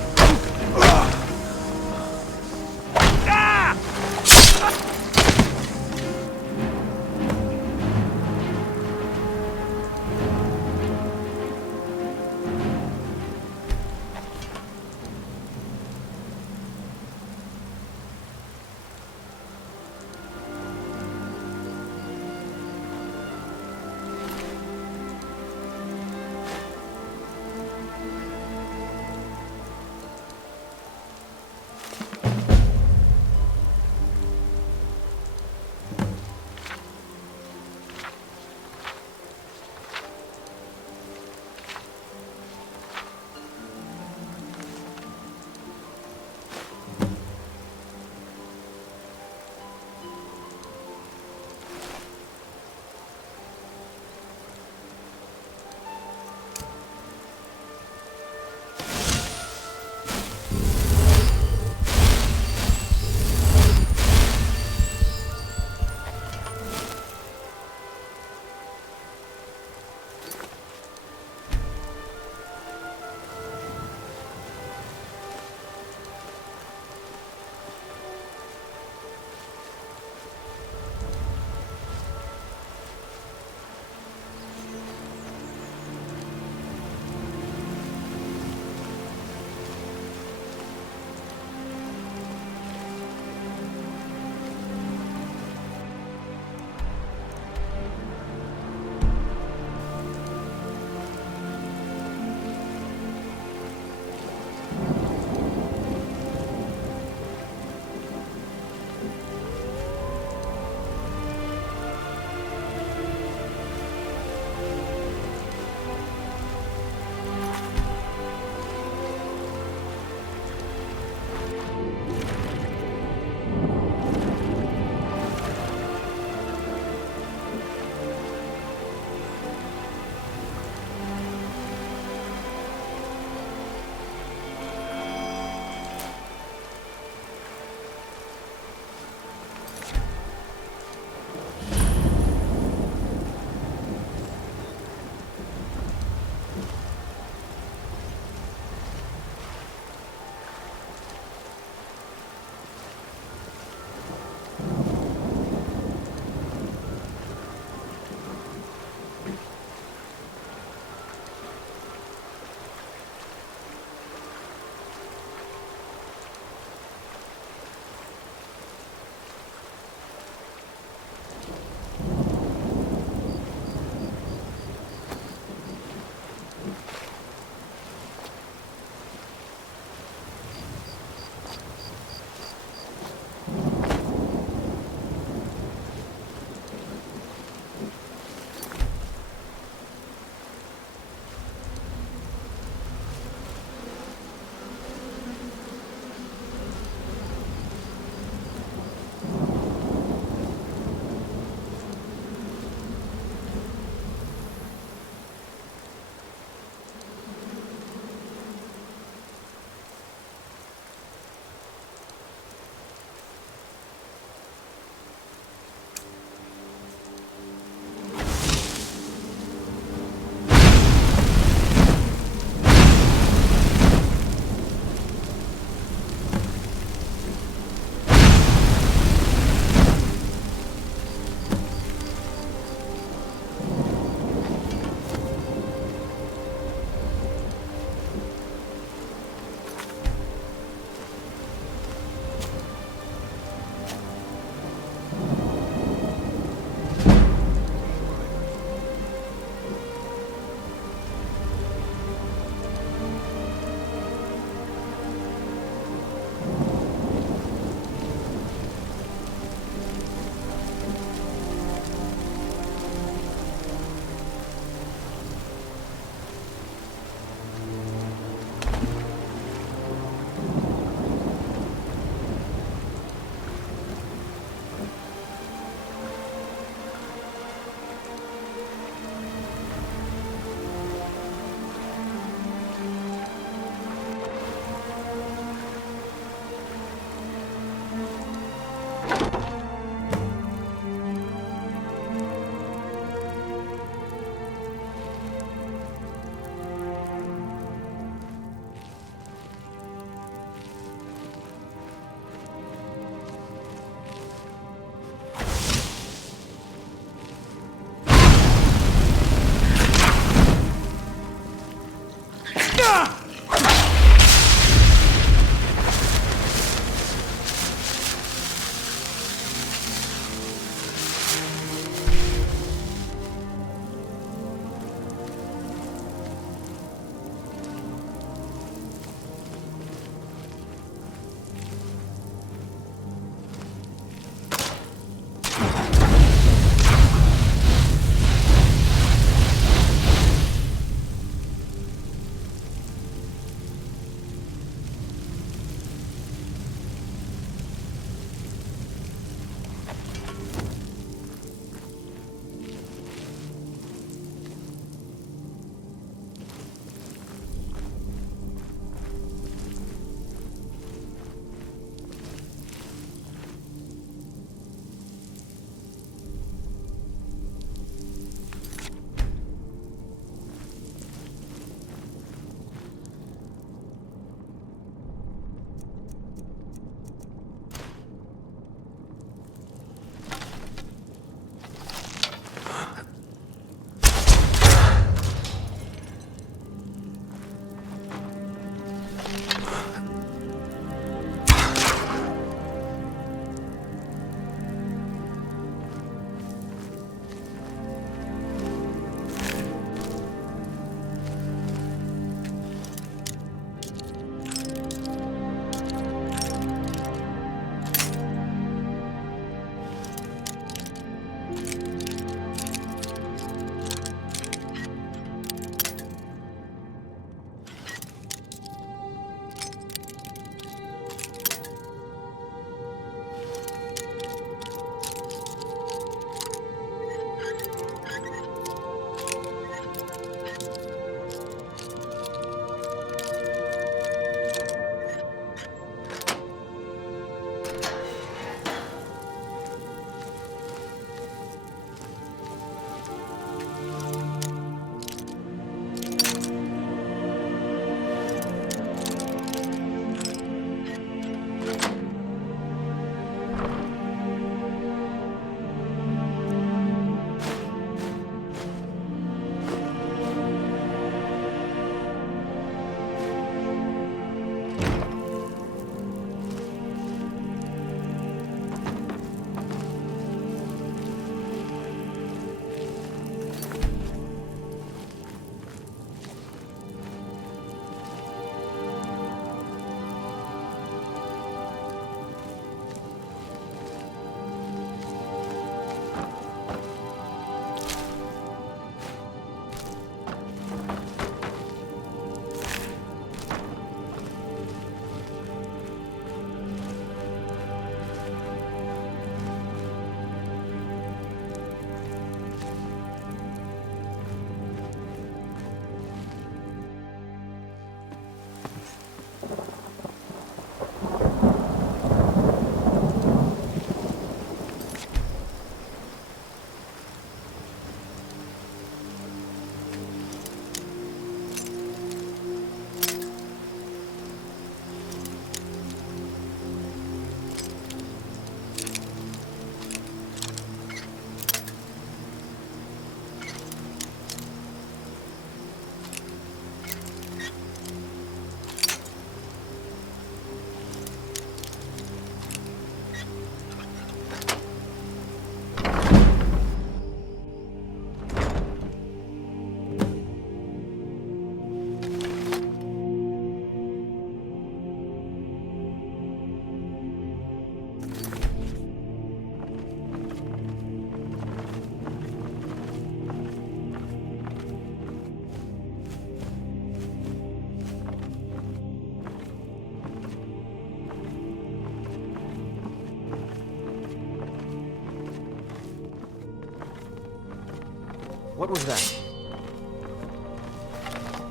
What was that?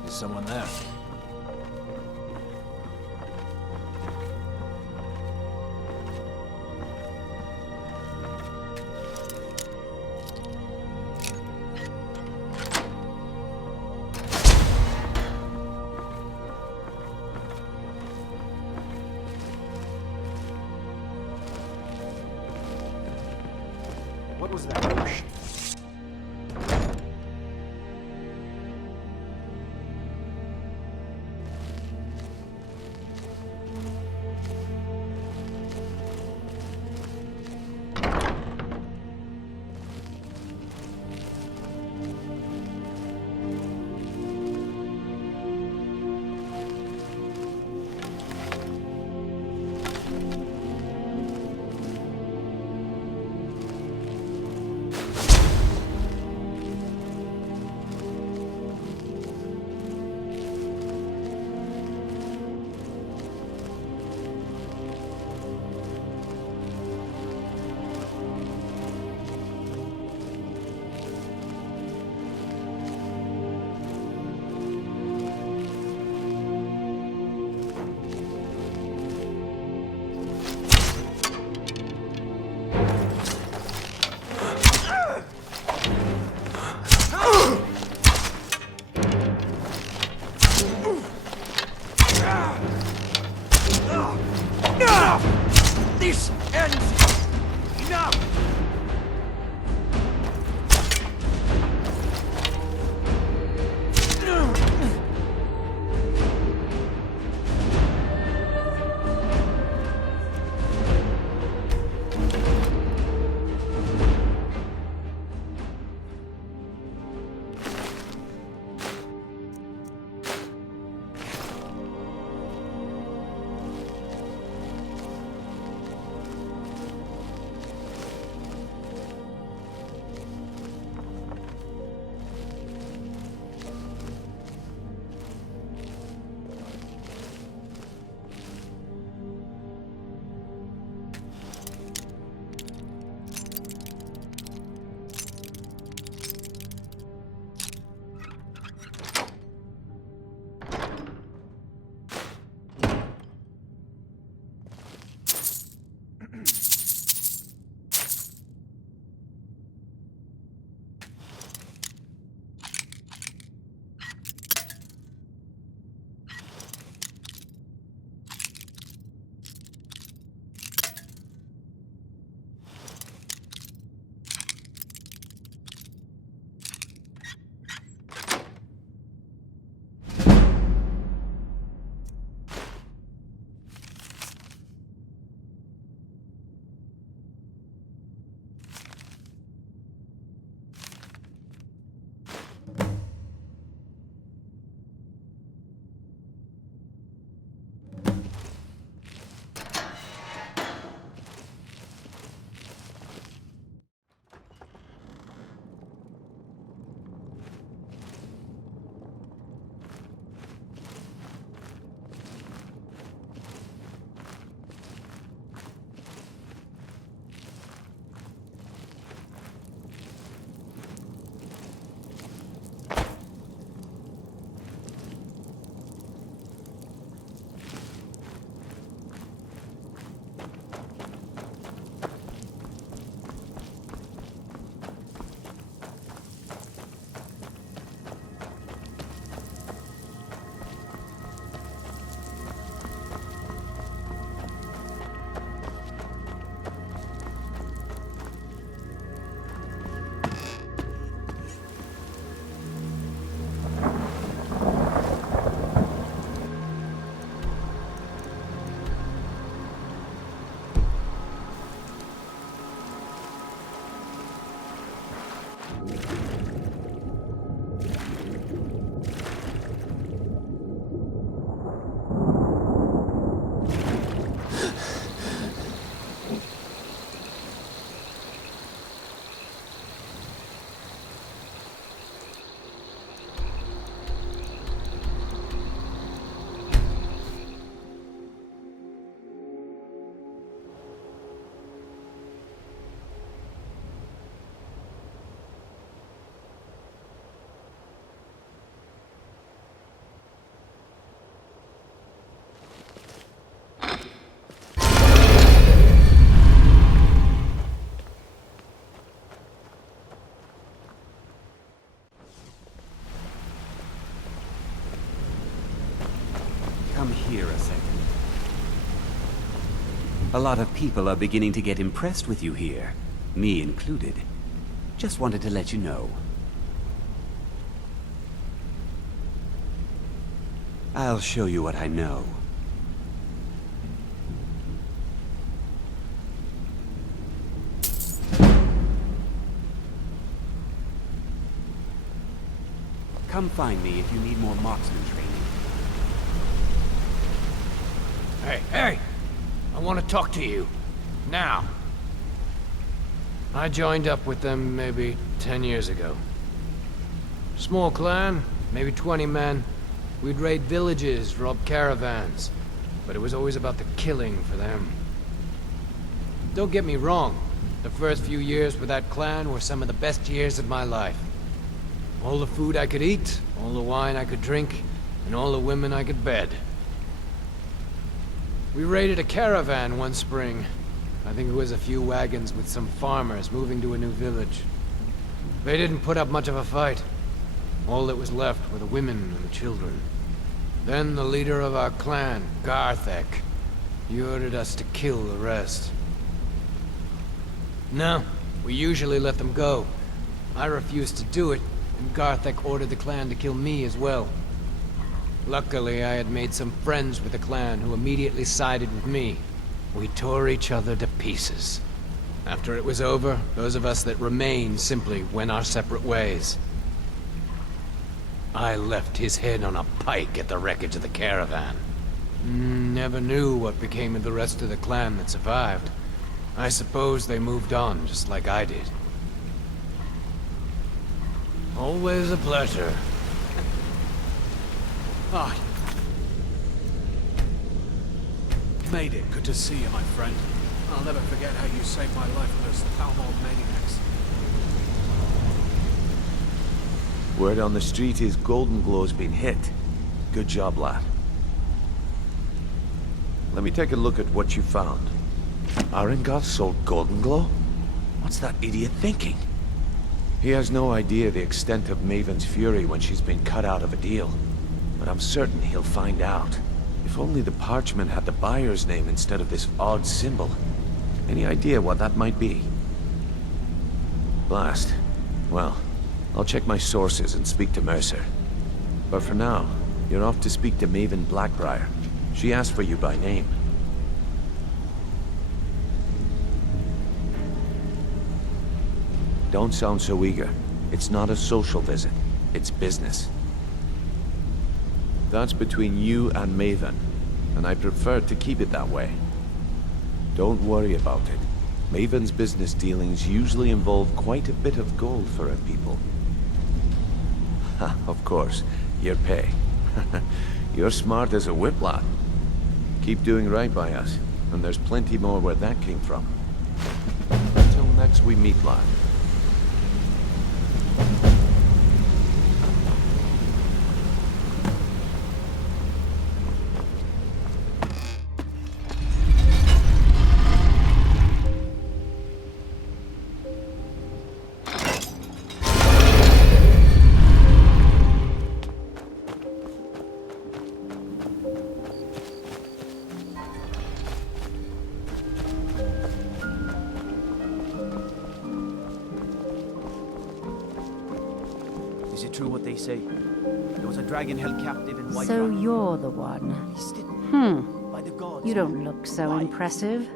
Is someone there? What was that? This ends now! A lot of people are beginning to get impressed with you here, me included. Just wanted to let you know. I'll show you what I know. Come find me if you need more marksman training. Hey! I want to talk to you. Now. I joined up with them maybe 10 years ago. Small clan, maybe 20 men. We'd raid villages, rob caravans. But it was always about the killing for them. Don't get me wrong. The first few years with that clan were some of the best years of my life. All the food I could eat, all the wine I could drink, and all the women I could bed. We raided a caravan one spring. I think it was a few wagons with some farmers moving to a new village. They didn't put up much of a fight. All that was left were the women and the children. Then the leader of our clan, Garthek, he ordered us to kill the rest. No, we usually let them go. I refused to do it, and Garthek ordered the clan to kill me as well. Luckily, I had made some friends with the clan who immediately sided with me. We tore each other to pieces. After it was over, those of us that remained simply went our separate ways. I left his head on a pike at the wreckage of the caravan. Never knew what became of the rest of the clan that survived. I suppose they moved on, just like I did. Always a pleasure. Ah. Made it. Good to see you, my friend. I'll never forget how you saved my life from those foul maniacs. Word on the street is Golden Glow's been hit. Good job, lad. Let me take a look at what you found. Arengoth sold Golden Glow? What's that idiot thinking? He has no idea the extent of Maven's fury when she's been cut out of a deal. But I'm certain he'll find out. If only the parchment had the buyer's name instead of this odd symbol. Any idea what that might be? Blast. Well, I'll check my sources and speak to Mercer. But for now, you're off to speak to Maven Blackbriar. She asked for you by name. Don't sound so eager. It's not a social visit. It's business. That's between you and Maven, and I prefer to keep it that way. Don't worry about it. Maven's business dealings usually involve quite a bit of gold for her people. Ha, of course, your pay. You're smart as a whip, lad. Keep doing right by us, and there's plenty more where that came from. Until next we meet, lad. Is it true what they say? There was a dragon held captive in White So Rock. you're the one. By the gods. You don't look so impressive.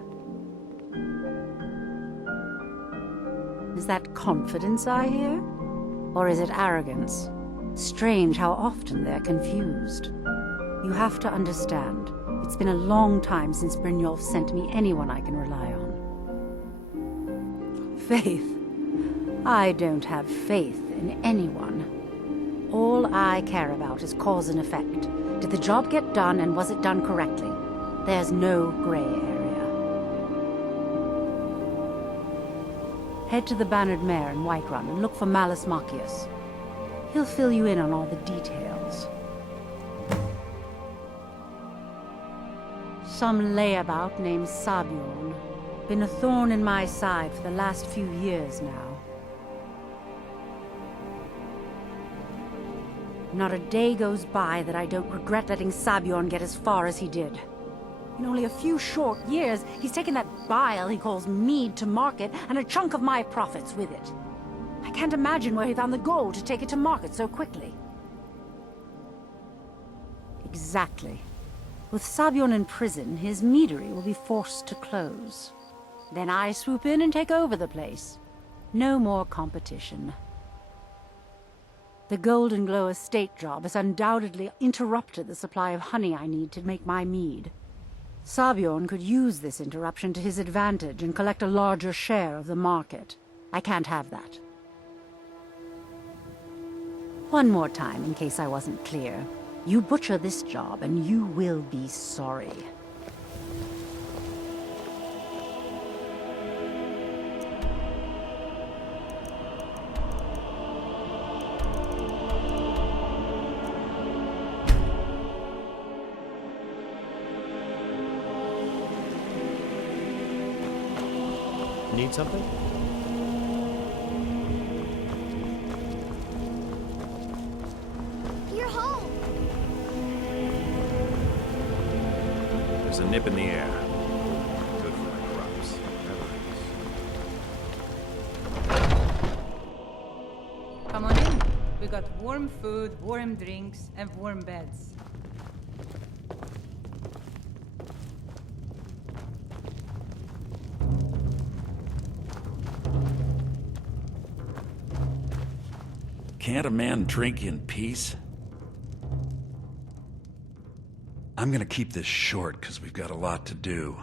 Is that confidence I hear? Or is it arrogance? Strange how often they're confused. You have to understand, it's been a long time since Brynjolf sent me anyone I can rely on. Faith? I don't have faith in anyone. All I care about is cause and effect. Did the job get done, and was it done correctly? There's no gray area. Head to the Bannered Mare in Whiterun and look for Malus Macius. He'll fill you in on all the details. Some layabout named Sabjorn. Been a thorn in my side for the last few years now. Not a day goes by that I don't regret letting Sabjorn get as far as he did. In only a few short years, he's taken that bile he calls mead to market, and a chunk of my profits with it. I can't imagine where he found the gold to take it to market so quickly. Exactly. With Sabion in prison, his meadery will be forced to close. Then I swoop in and take over the place. No more competition. The Golden Glow estate job has undoubtedly interrupted the supply of honey I need to make my mead. Sabion could use this interruption to his advantage and collect a larger share of the market. I can't have that. One more time, in case I wasn't clear. You butcher this job, and you will be sorry. Need something? You're home. There's a nip in the air. Good for my crops. Come on in. We got warm food, warm drinks, and warm beds. Can't a man drink in peace? I'm gonna keep this short, because we've got a lot to do.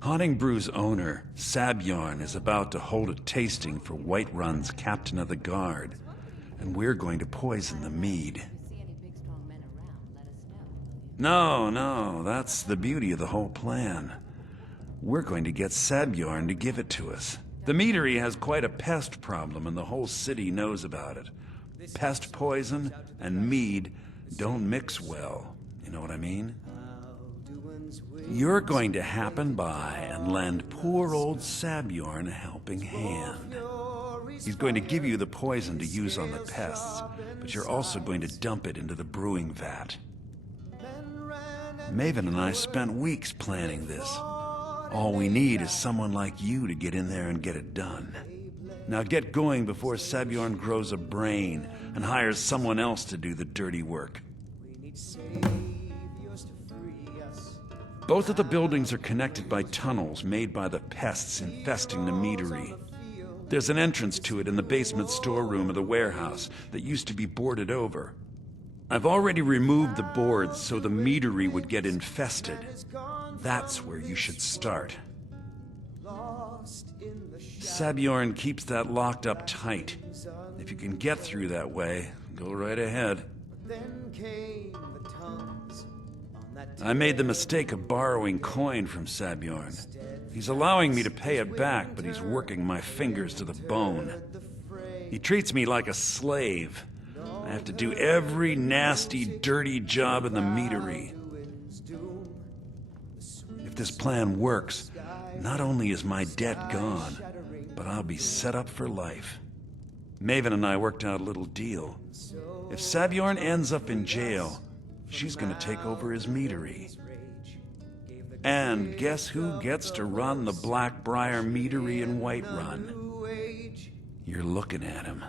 Haunting Brew's owner, Sabjorn, is about to hold a tasting for Whiterun's Captain of the Guard, and we're going to poison the mead. No, that's the beauty of the whole plan. We're going to get Sabjorn to give it to us. The meadery has quite a pest problem, and the whole city knows about it. Pest poison and mead don't mix well. You know what I mean? You're going to happen by and lend poor old Sabjorn a helping hand. He's going to give you the poison to use on the pests, but you're also going to dump it into the brewing vat. Maven and I spent weeks planning this. All we need is someone like you to get in there and get it done. Now get going before Sabjorn grows a brain and hires someone else to do the dirty work. Both of the buildings are connected by tunnels made by the pests infesting the meadery. There's an entrance to it in the basement storeroom of the warehouse that used to be boarded over. I've already removed the boards so the meadery would get infested. That's where you should start. Sabjorn keeps that locked up tight. If you can get through that way, go right ahead. I made the mistake of borrowing coin from Sabjorn. He's allowing me to pay it back, but he's working my fingers to the bone. He treats me like a slave. I have to do every nasty, dirty job in the meadery. If this plan works, not only is my debt gone, but I'll be set up for life. Maven and I worked out a little deal. If Sabjorn ends up in jail, she's gonna take over his meadery. And guess who gets to run the Blackbriar meadery in Whiterun? You're looking at him.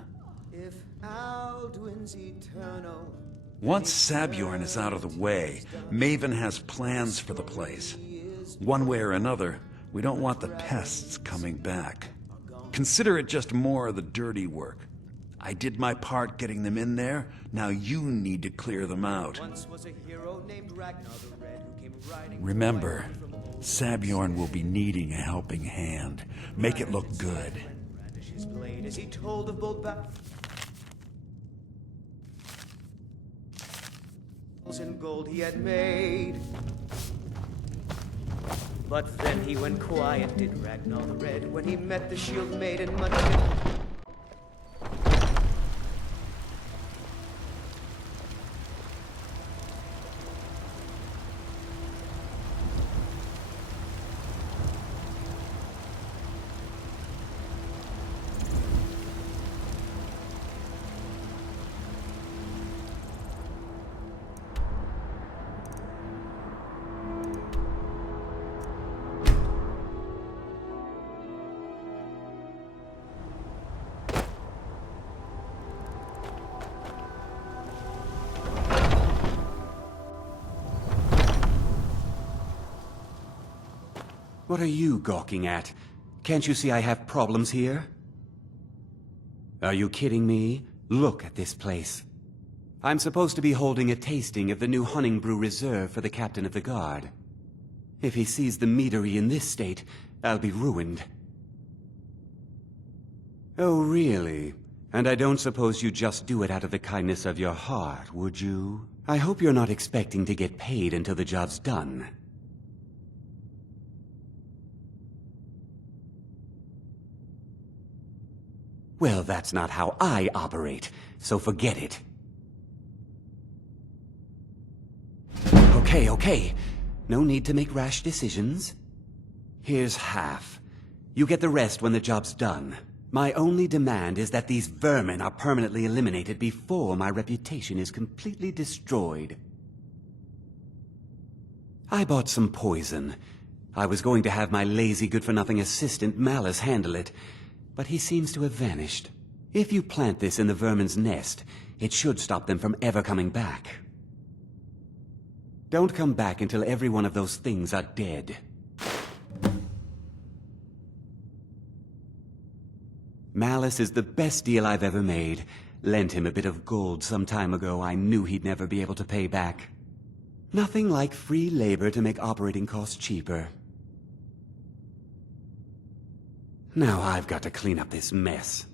Once Sabjorn is out of the way, Maven has plans for the place. One way or another, we don't want the pests coming back. Consider it just more of the dirty work. I did my part getting them in there, now you need to clear them out. Remember, Sabjorn will be needing a helping hand. Make it look good. In gold he had made. But then he went quiet, did Ragnar the Red, when he met the shield maiden much. What are you gawking at? Can't you see I have problems here? Are you kidding me? Look at this place. I'm supposed to be holding a tasting of the new Hunting Brew Reserve for the Captain of the Guard. If he sees the meadery in this state, I'll be ruined. Oh, really? And I don't suppose you just do it out of the kindness of your heart, would you? I hope you're not expecting to get paid until the job's done. Well, that's not how I operate, so forget it. Okay. No need to make rash decisions. Here's half. You get the rest when the job's done. My only demand is that these vermin are permanently eliminated before my reputation is completely destroyed. I bought some poison. I was going to have my lazy good-for-nothing assistant Malice handle it, but he seems to have vanished. If you plant this in the vermin's nest, it should stop them from ever coming back. Don't come back until every one of those things are dead. Malice is the best deal I've ever made. Lent him a bit of gold some time ago I knew he'd never be able to pay back. Nothing like free labor to make operating costs cheaper. Now I've got to clean up this mess.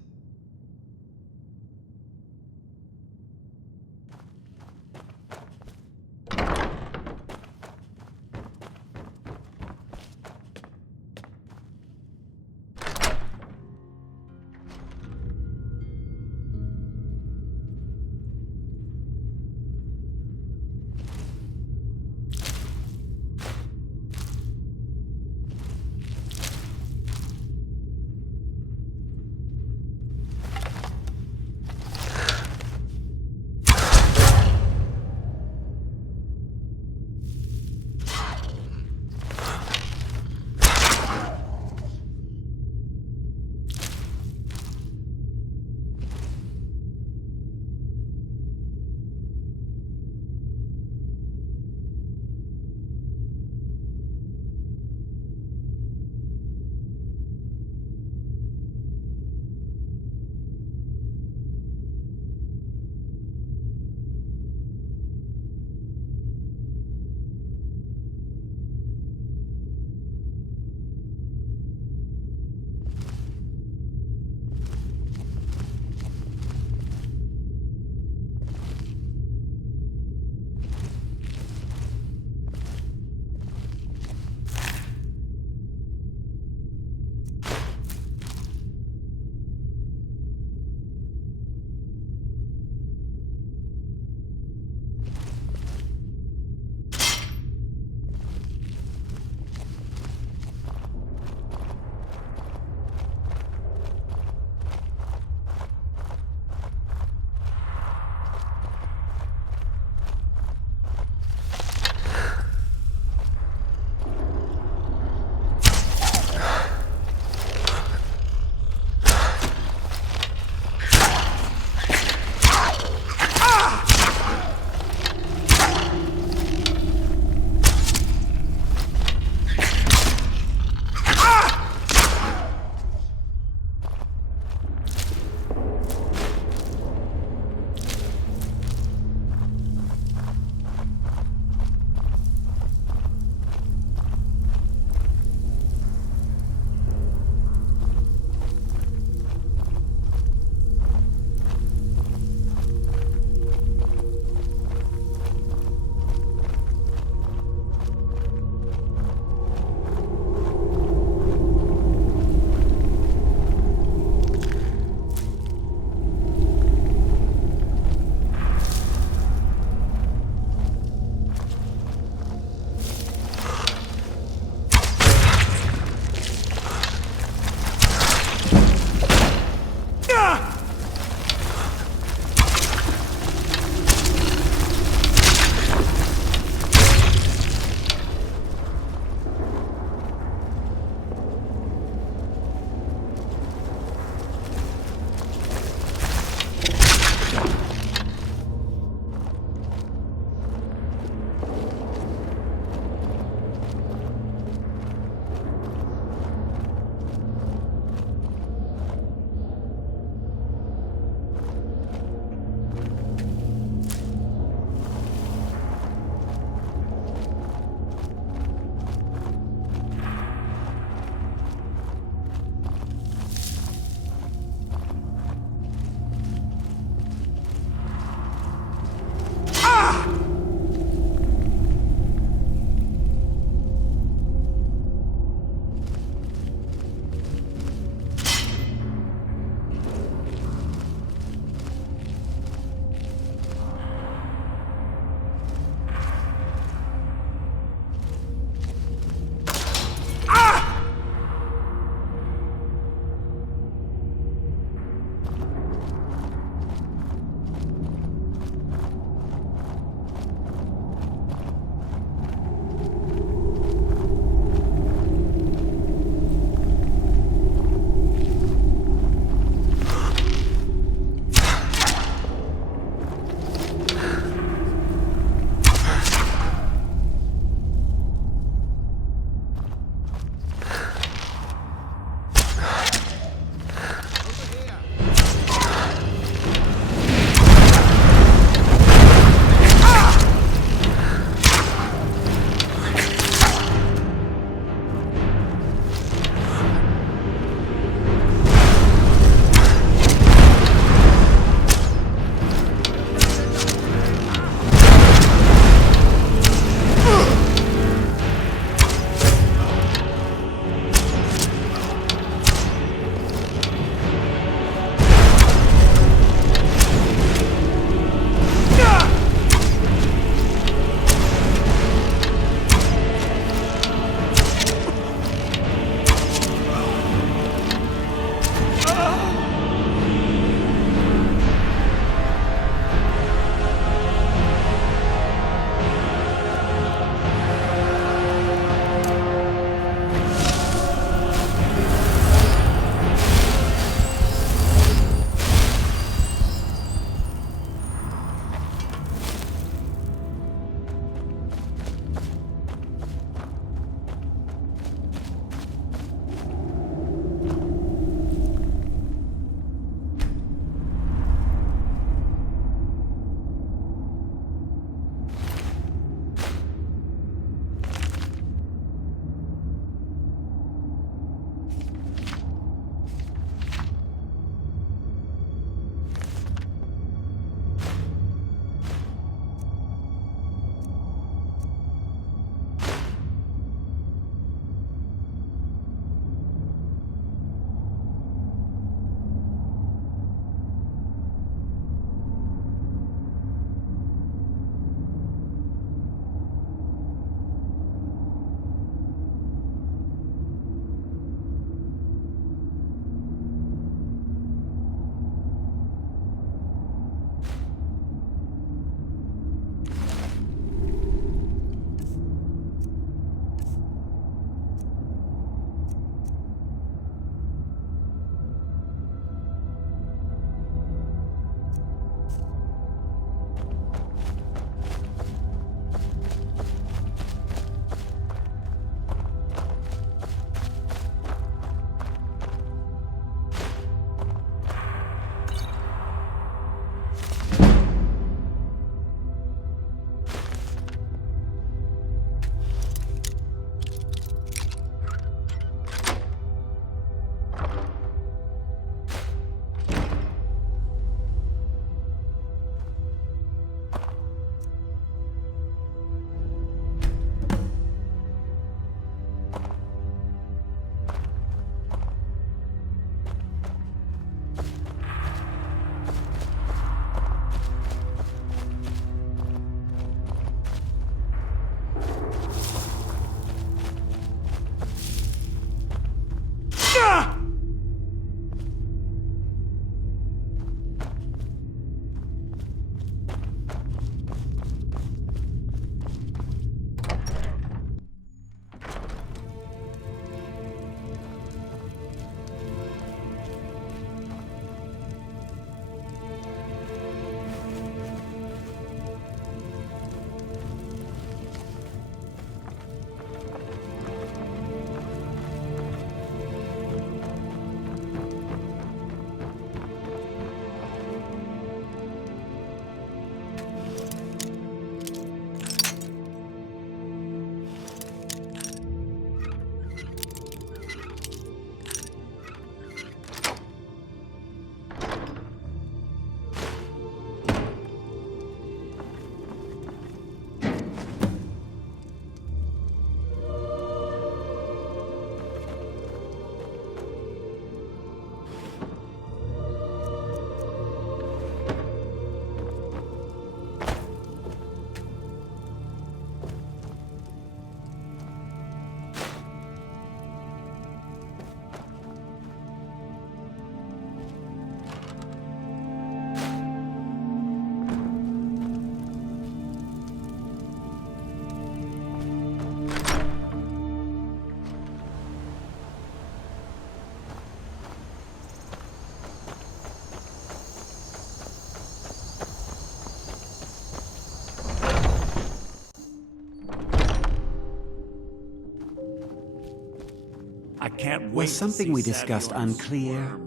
I can't wait. Was something we discussed unclear?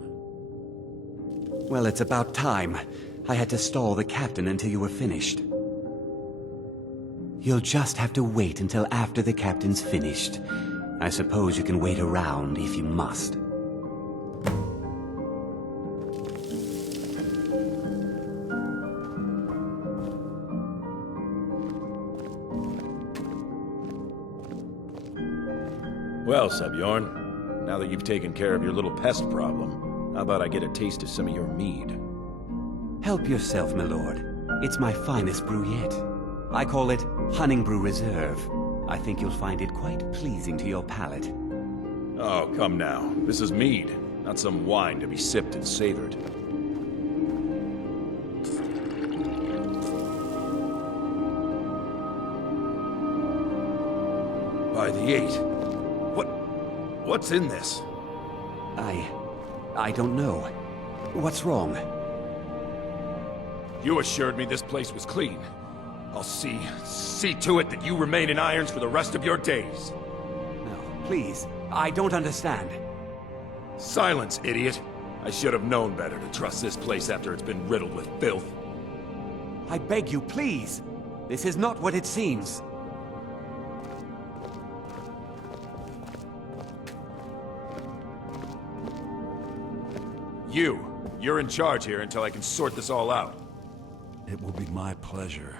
Well, it's about time. I had to stall the captain until you were finished. You'll just have to wait until after the captain's finished. I suppose you can wait around if you must. Well, Subbjorn, now that you've taken care of your little pest problem, how about I get a taste of some of your mead? Help yourself, my lord. It's my finest brew yet. I call it Hunting Brew Reserve. I think you'll find it quite pleasing to your palate. Oh, come now. This is mead, not some wine to be sipped and savored. By the 8. What's in this? I don't know. What's wrong? You assured me this place was clean. I'll see to it that you remain in irons for the rest of your days. No, please. I don't understand. Silence, idiot. I should have known better to trust this place after it's been riddled with filth. I beg you, please. This is not what it seems. You're in charge here until I can sort this all out. It will be my pleasure.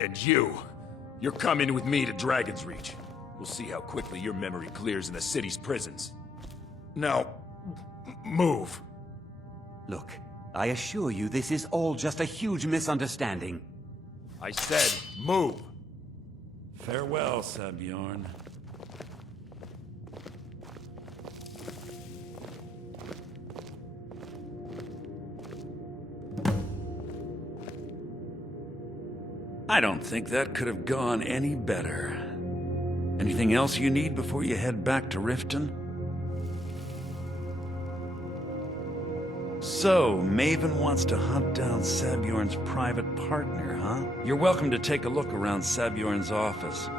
And you're coming with me to Dragon's Reach. We'll see how quickly your memory clears in the city's prisons. Now, move. Look, I assure you this is all just a huge misunderstanding. I said, move. Farewell, Subbjorn. I don't think that could have gone any better. Anything else you need before you head back to Riften? So, Maven wants to hunt down Subbjorn's private partner, huh? You're welcome to take a look around Subbjorn's office.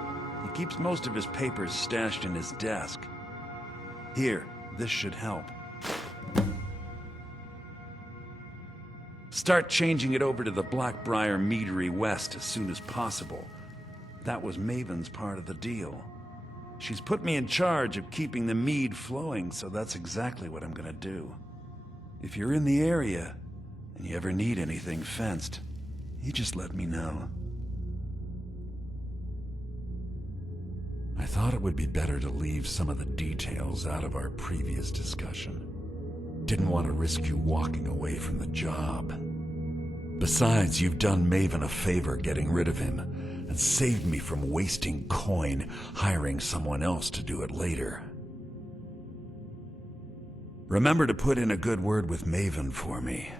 He keeps most of his papers stashed in his desk. Here, this should help. Start changing it over to the Blackbriar Meadery West as soon as possible. That was Maven's part of the deal. She's put me in charge of keeping the mead flowing, so that's exactly what I'm gonna do. If you're in the area, and you ever need anything fenced, you just let me know. I thought it would be better to leave some of the details out of our previous discussion. Didn't want to risk you walking away from the job. Besides, you've done Maven a favor getting rid of him, and saved me from wasting coin hiring someone else to do it later. Remember to put in a good word with Maven for me.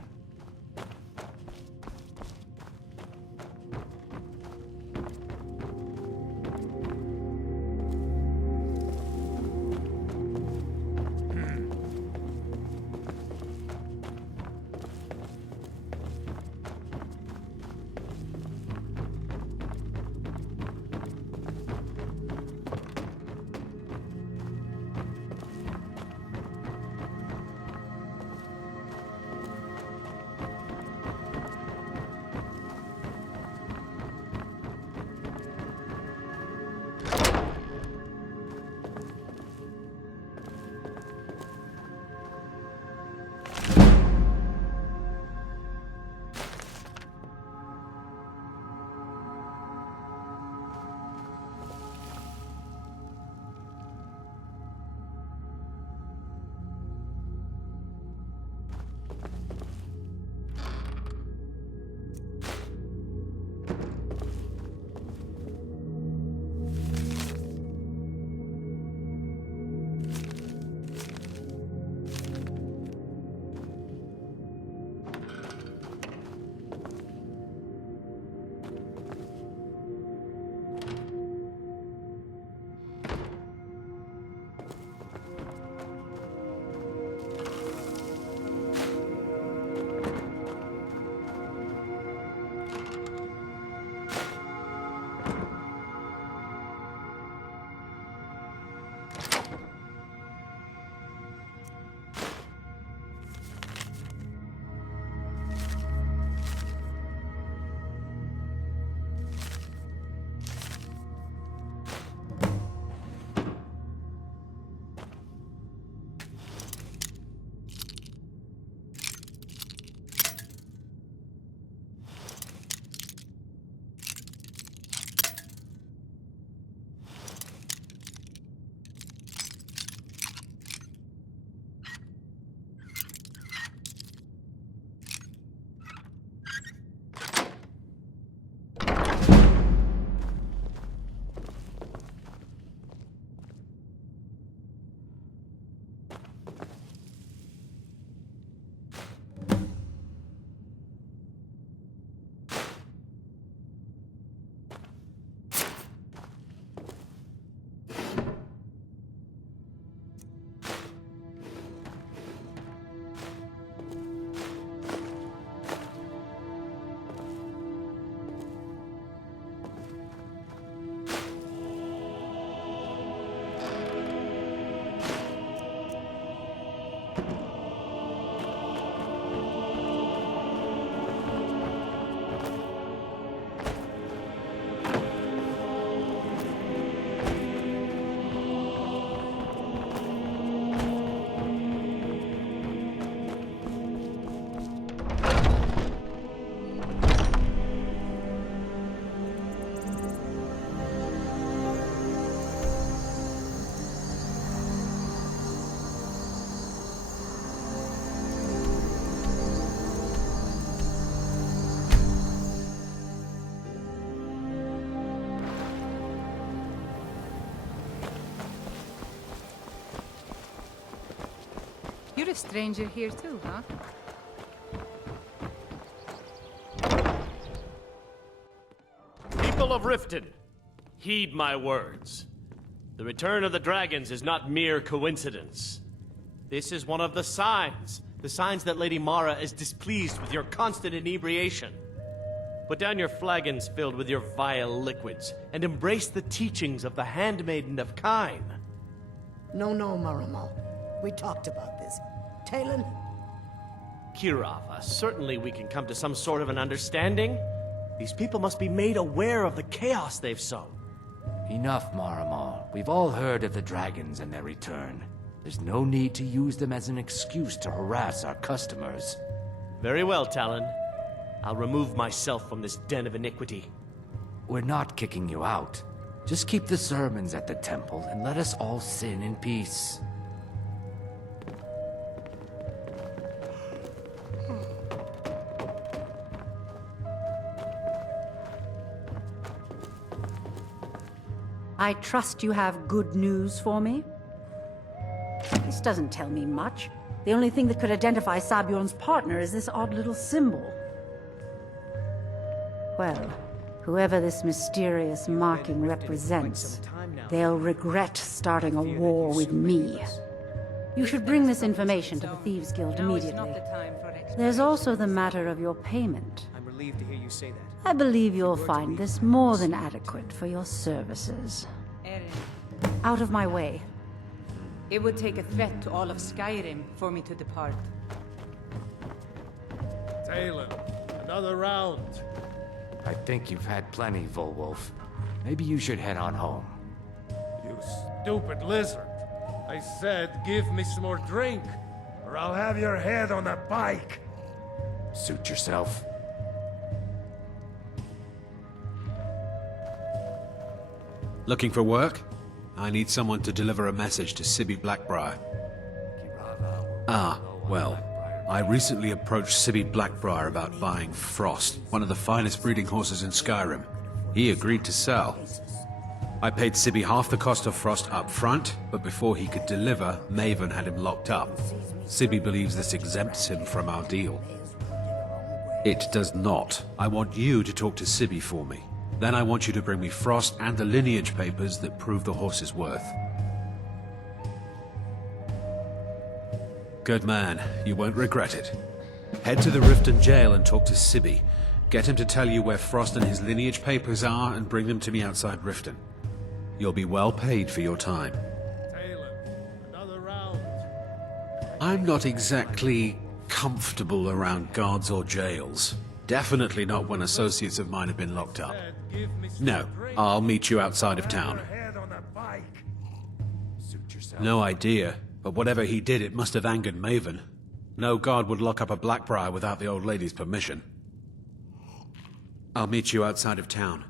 You're a stranger here too, huh? People of Riften, heed my words. The return of the dragons is not mere coincidence. This is one of the signs that Lady Mara is displeased with your constant inebriation. Put down your flagons filled with your vile liquids, and embrace the teachings of the Handmaiden of Kyne. No, Maramal. We talked about this. Talon? Kirava, certainly we can come to some sort of an understanding. These people must be made aware of the chaos they've sown. Enough, Maramal. We've all heard of the dragons and their return. There's no need to use them as an excuse to harass our customers. Very well, Talon. I'll remove myself from this den of iniquity. We're not kicking you out. Just keep the sermons at the temple and let us all sin in peace. I trust you have good news for me? This doesn't tell me much. The only thing that could identify Sabjorn's partner is this odd little symbol. Well, whoever this mysterious marking represents, they'll regret starting a war with me. You should bring this information to the Thieves Guild immediately. There's also the matter of your payment. I'm relieved to hear you say that. I believe you'll find this more than adequate for your services. Out of my way. It would take a threat to all of Skyrim for me to depart. Talon, another round. I think you've had plenty, Volwolf. Maybe you should head on home. You stupid lizard. I said give me some more drink, or I'll have your head on a pike. Suit yourself. Looking for work? I need someone to deliver a message to Sibby Blackbriar. Ah, well. I recently approached Sibby Blackbriar about buying Frost, one of the finest breeding horses in Skyrim. He agreed to sell. I paid Sibby half the cost of Frost up front, but before he could deliver, Maven had him locked up. Sibby believes this exempts him from our deal. It does not. I want you to talk to Sibby for me. Then I want you to bring me Frost and the lineage papers that prove the horse's worth. Good man. You won't regret it. Head to the Riften jail and talk to Sibby. Get him to tell you where Frost and his lineage papers are and bring them to me outside Riften. You'll be well paid for your time. Another round. I'm not exactly comfortable around guards or jails. Definitely not when associates of mine have been locked up. No, I'll meet you outside of town. No idea, but whatever he did, it must have angered Maven. No guard would lock up a Blackbriar without the old lady's permission. I'll meet you outside of town.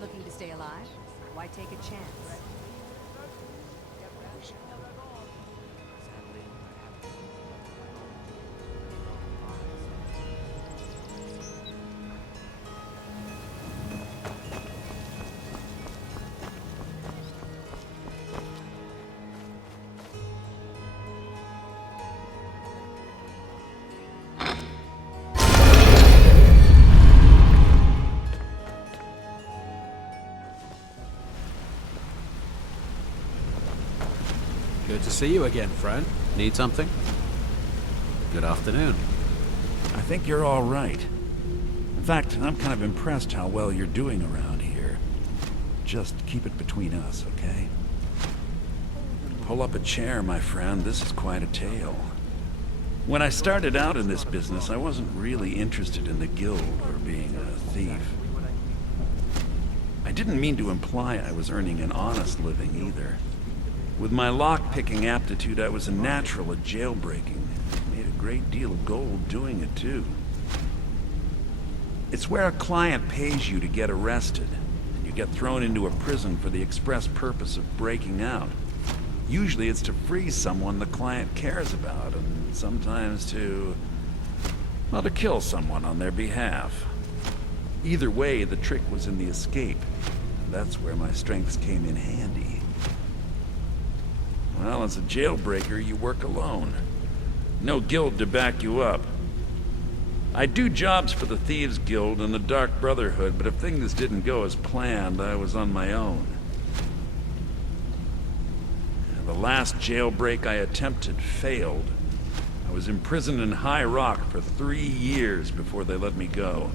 Looking to stay alive? Why take a chance? Good to see you again, friend. Need something? Good afternoon. I think you're all right. In fact, I'm kind of impressed how well you're doing around here. Just keep it between us, okay? Pull up a chair, my friend. This is quite a tale. When I started out in this business, I wasn't really interested in the guild or being a thief. I didn't mean to imply I was earning an honest living either. With my lock-picking aptitude, I was a natural at jailbreaking. Made a great deal of gold doing it, too. It's where a client pays you to get arrested, and you get thrown into a prison for the express purpose of breaking out. Usually it's to free someone the client cares about, and sometimes to kill someone on their behalf. Either way, the trick was in the escape. And that's where my strengths came in handy. Well, as a jailbreaker, you work alone. No guild to back you up. I do jobs for the Thieves Guild and the Dark Brotherhood, but if things didn't go as planned, I was on my own. The last jailbreak I attempted failed. I was imprisoned in High Rock for 3 years before they let me go.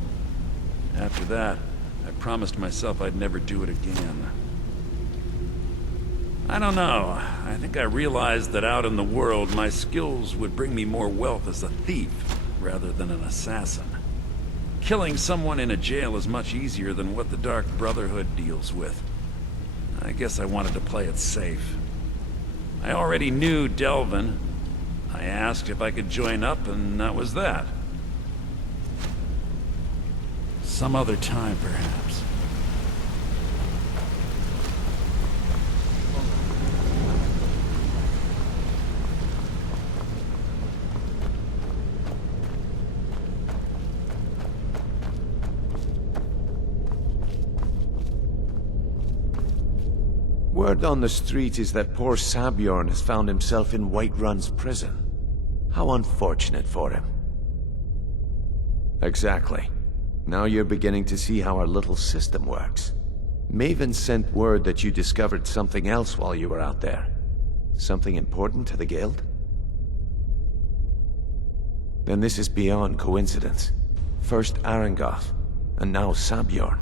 After that, I promised myself I'd never do it again. I don't know. I think I realized that out in the world, my skills would bring me more wealth as a thief rather than an assassin. Killing someone in a jail is much easier than what the Dark Brotherhood deals with. I guess I wanted to play it safe. I already knew Delvin. I asked if I could join up, and that was that. Some other time, perhaps. Word on the street is that poor Sabjorn has found himself in Whiterun's prison. How unfortunate for him. Exactly. Now you're beginning to see how our little system works. Maven sent word that you discovered something else while you were out there. Something important to the guild? Then this is beyond coincidence. First Arangoth, and now Sabjorn.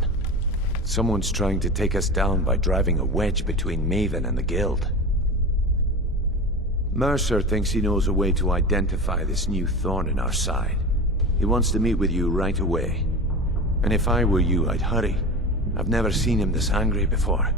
Someone's trying to take us down by driving a wedge between Maven and the guild. Mercer thinks he knows a way to identify this new thorn in our side. He wants to meet with you right away. And if I were you, I'd hurry. I've never seen him this angry before.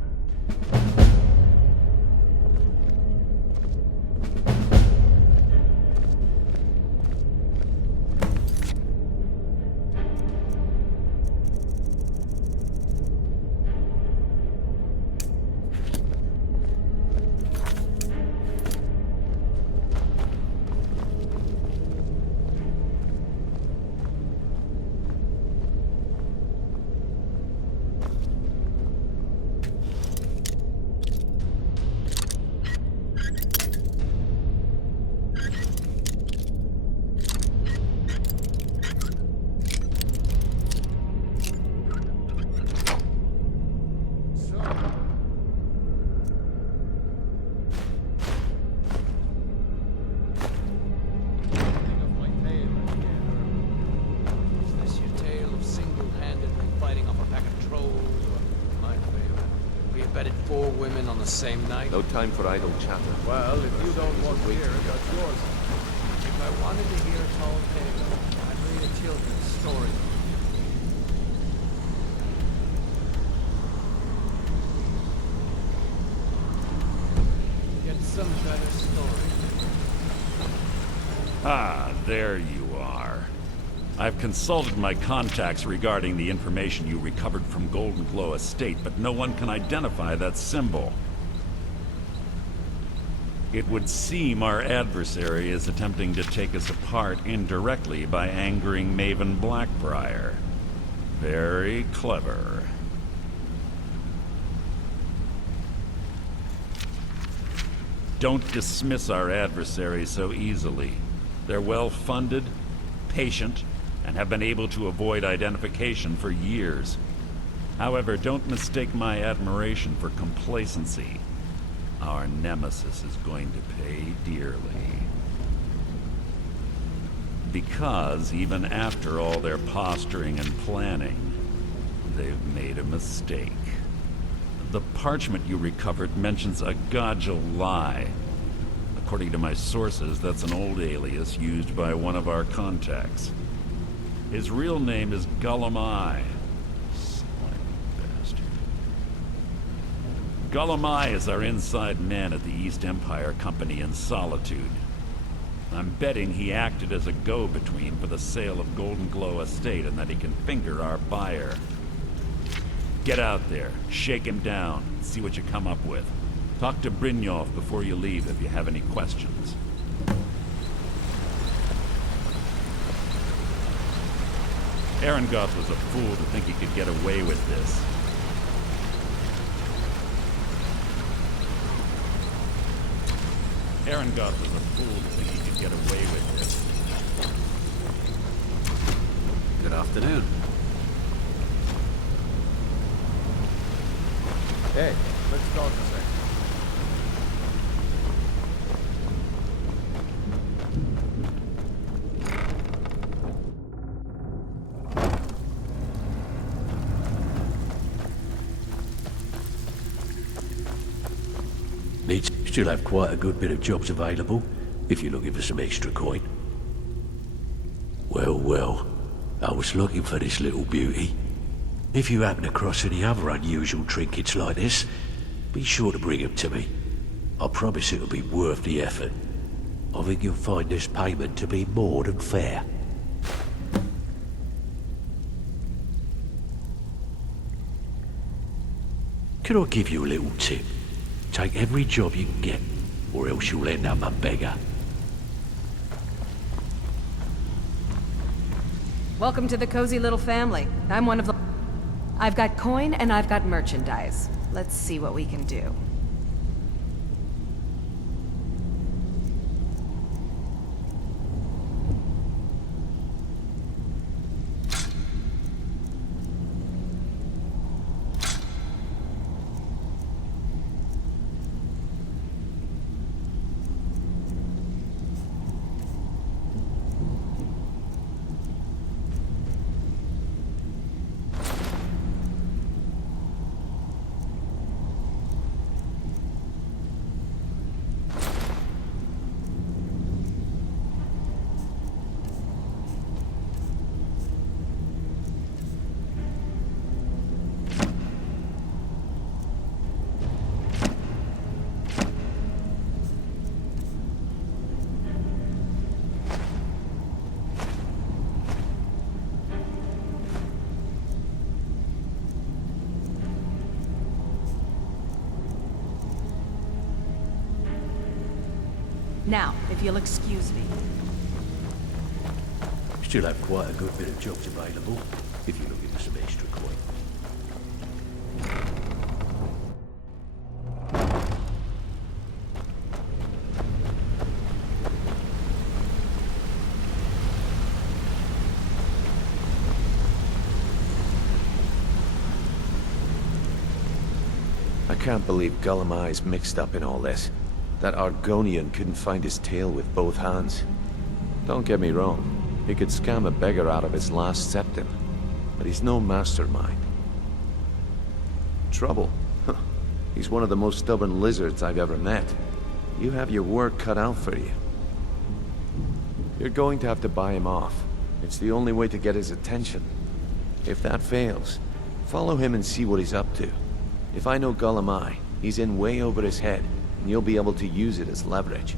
Same night? No time for idle chatter. Well, if you don't want to hear it, that's yours. If I wanted to hear a tall tale, I'd read a children's story. Get some better story. Ah, there you are. I've consulted my contacts regarding the information you recovered from Golden Glow Estate, but no one can identify that symbol. It would seem our adversary is attempting to take us apart indirectly by angering Maven Blackbriar. Very clever. Don't dismiss our adversary so easily. They're well-funded, patient, and have been able to avoid identification for years. However, don't mistake my admiration for complacency. our nemesis is going to pay dearly. Because even after all their posturing and planning, they've made a mistake. The parchment you recovered mentions a Godjal lie. According to my sources, that's an old alias used by one of our contacts. His real name is Gullum-Eye. Gullum-Eye is our inside man at the East Empire Company in Solitude. I'm betting he acted as a go-between for the sale of Golden Glow Estate and that he can finger our buyer. Get out there, shake him down, see what you come up with. Talk to Brynjolf before you leave if you have any questions. Arengoth was a fool to think he could get away with this. Arengoth was a fool to think he could get away with this. Good afternoon. Hey, let's talk a second. Need still have quite a good bit of jobs available, if you're looking for some extra coin. Well, well, I was looking for this little beauty. If you happen across any other unusual trinkets like this, be sure to bring them to me. I promise it'll be worth the effort. I think you'll find this payment to be more than fair. Can I give you a little tip? Take every job you can get, or else you'll end up a beggar. Welcome to the cozy little family. I'm one of the... I've got coin and I've got merchandise. Let's see what we can do. Now, if you'll excuse me. Still have quite a good bit of jobs available, if you're looking for some extra coin. I can't believe Gullum-Eye's mixed up in all this. That Argonian couldn't find his tail with both hands. Don't get me wrong, he could scam a beggar out of his last septim, but he's no mastermind. Trouble? Huh. He's one of the most stubborn lizards I've ever met. You have your work cut out for you. You're going to have to buy him off. It's the only way to get his attention. If that fails, follow him and see what he's up to. If I know Gullum-Eye, he's in way over his head, and you'll be able to use it as leverage.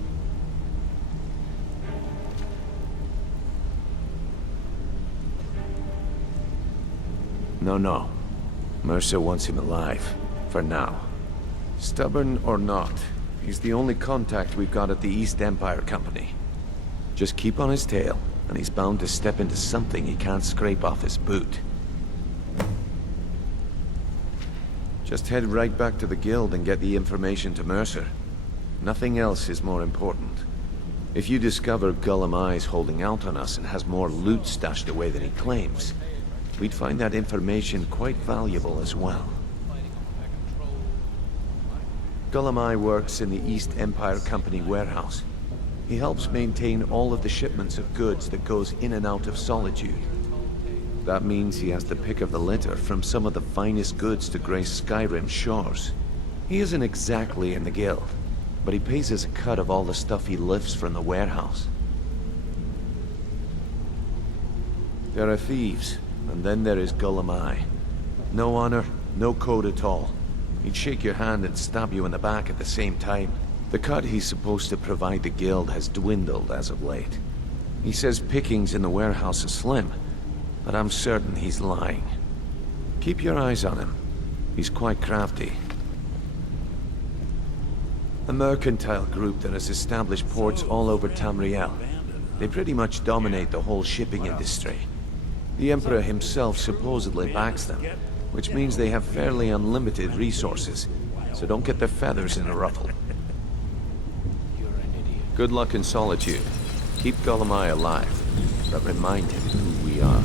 No. Mercer wants him alive. For now. Stubborn or not, he's the only contact we've got at the East Empire Company. Just keep on his tail, and he's bound to step into something he can't scrape off his boot. Just head right back to the guild and get the information to Mercer. Nothing else is more important. If you discover Gullum-Eye's holding out on us and has more loot stashed away than he claims, we'd find that information quite valuable as well. Gulamai works in the East Empire Company warehouse. He helps maintain all of the shipments of goods that goes in and out of Solitude. That means he has the pick of the litter from some of the finest goods to grace Skyrim's shores. He isn't exactly in the guild, but he pays us a cut of all the stuff he lifts from the warehouse. There are thieves, and then there is Gulamai. No honor, no code at all. He'd shake your hand and stab you in the back at the same time. The cut he's supposed to provide the guild has dwindled as of late. He says pickings in the warehouse are slim, but I'm certain he's lying. Keep your eyes on him. He's quite crafty. A mercantile group that has established ports all over Tamriel. They pretty much dominate the whole shipping industry. The Emperor himself supposedly backs them, which means they have fairly unlimited resources, so don't get their feathers in a ruffle. Good luck in Solitude. Keep Gulamai alive, but remind him who we are.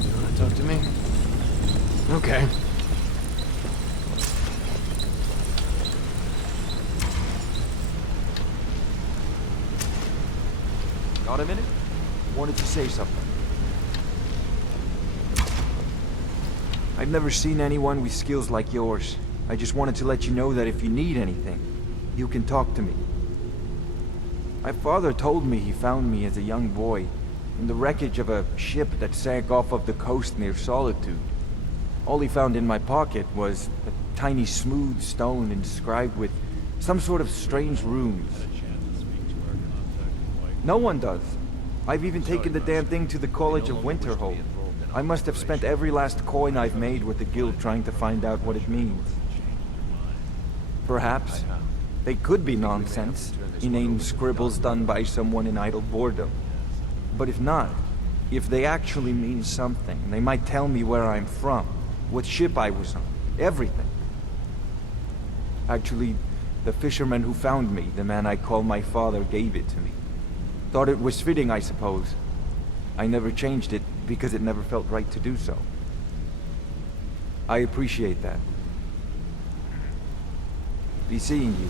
You wanna talk to me? Okay. Got a minute? Wanted to say something. I've never seen anyone with skills like yours. I just wanted to let you know that if you need anything, you can talk to me. My father told me he found me as a young boy in the wreckage of a ship that sank off of the coast near Solitude. All he found in my pocket was a tiny smooth stone inscribed with some sort of strange runes. No one does. I've even taken the damn thing to the College of Winterhold. I must have spent every last coin I've made with the guild trying to find out what it means. Perhaps they could be nonsense, inane scribbles done by someone in idle boredom. But if not, if they actually mean something, they might tell me where I'm from, what ship I was on, everything. Actually, the fisherman who found me, the man I call my father, gave it to me. Thought it was fitting, I suppose. I never changed it because it never felt right to do so. I appreciate that. Be seeing you.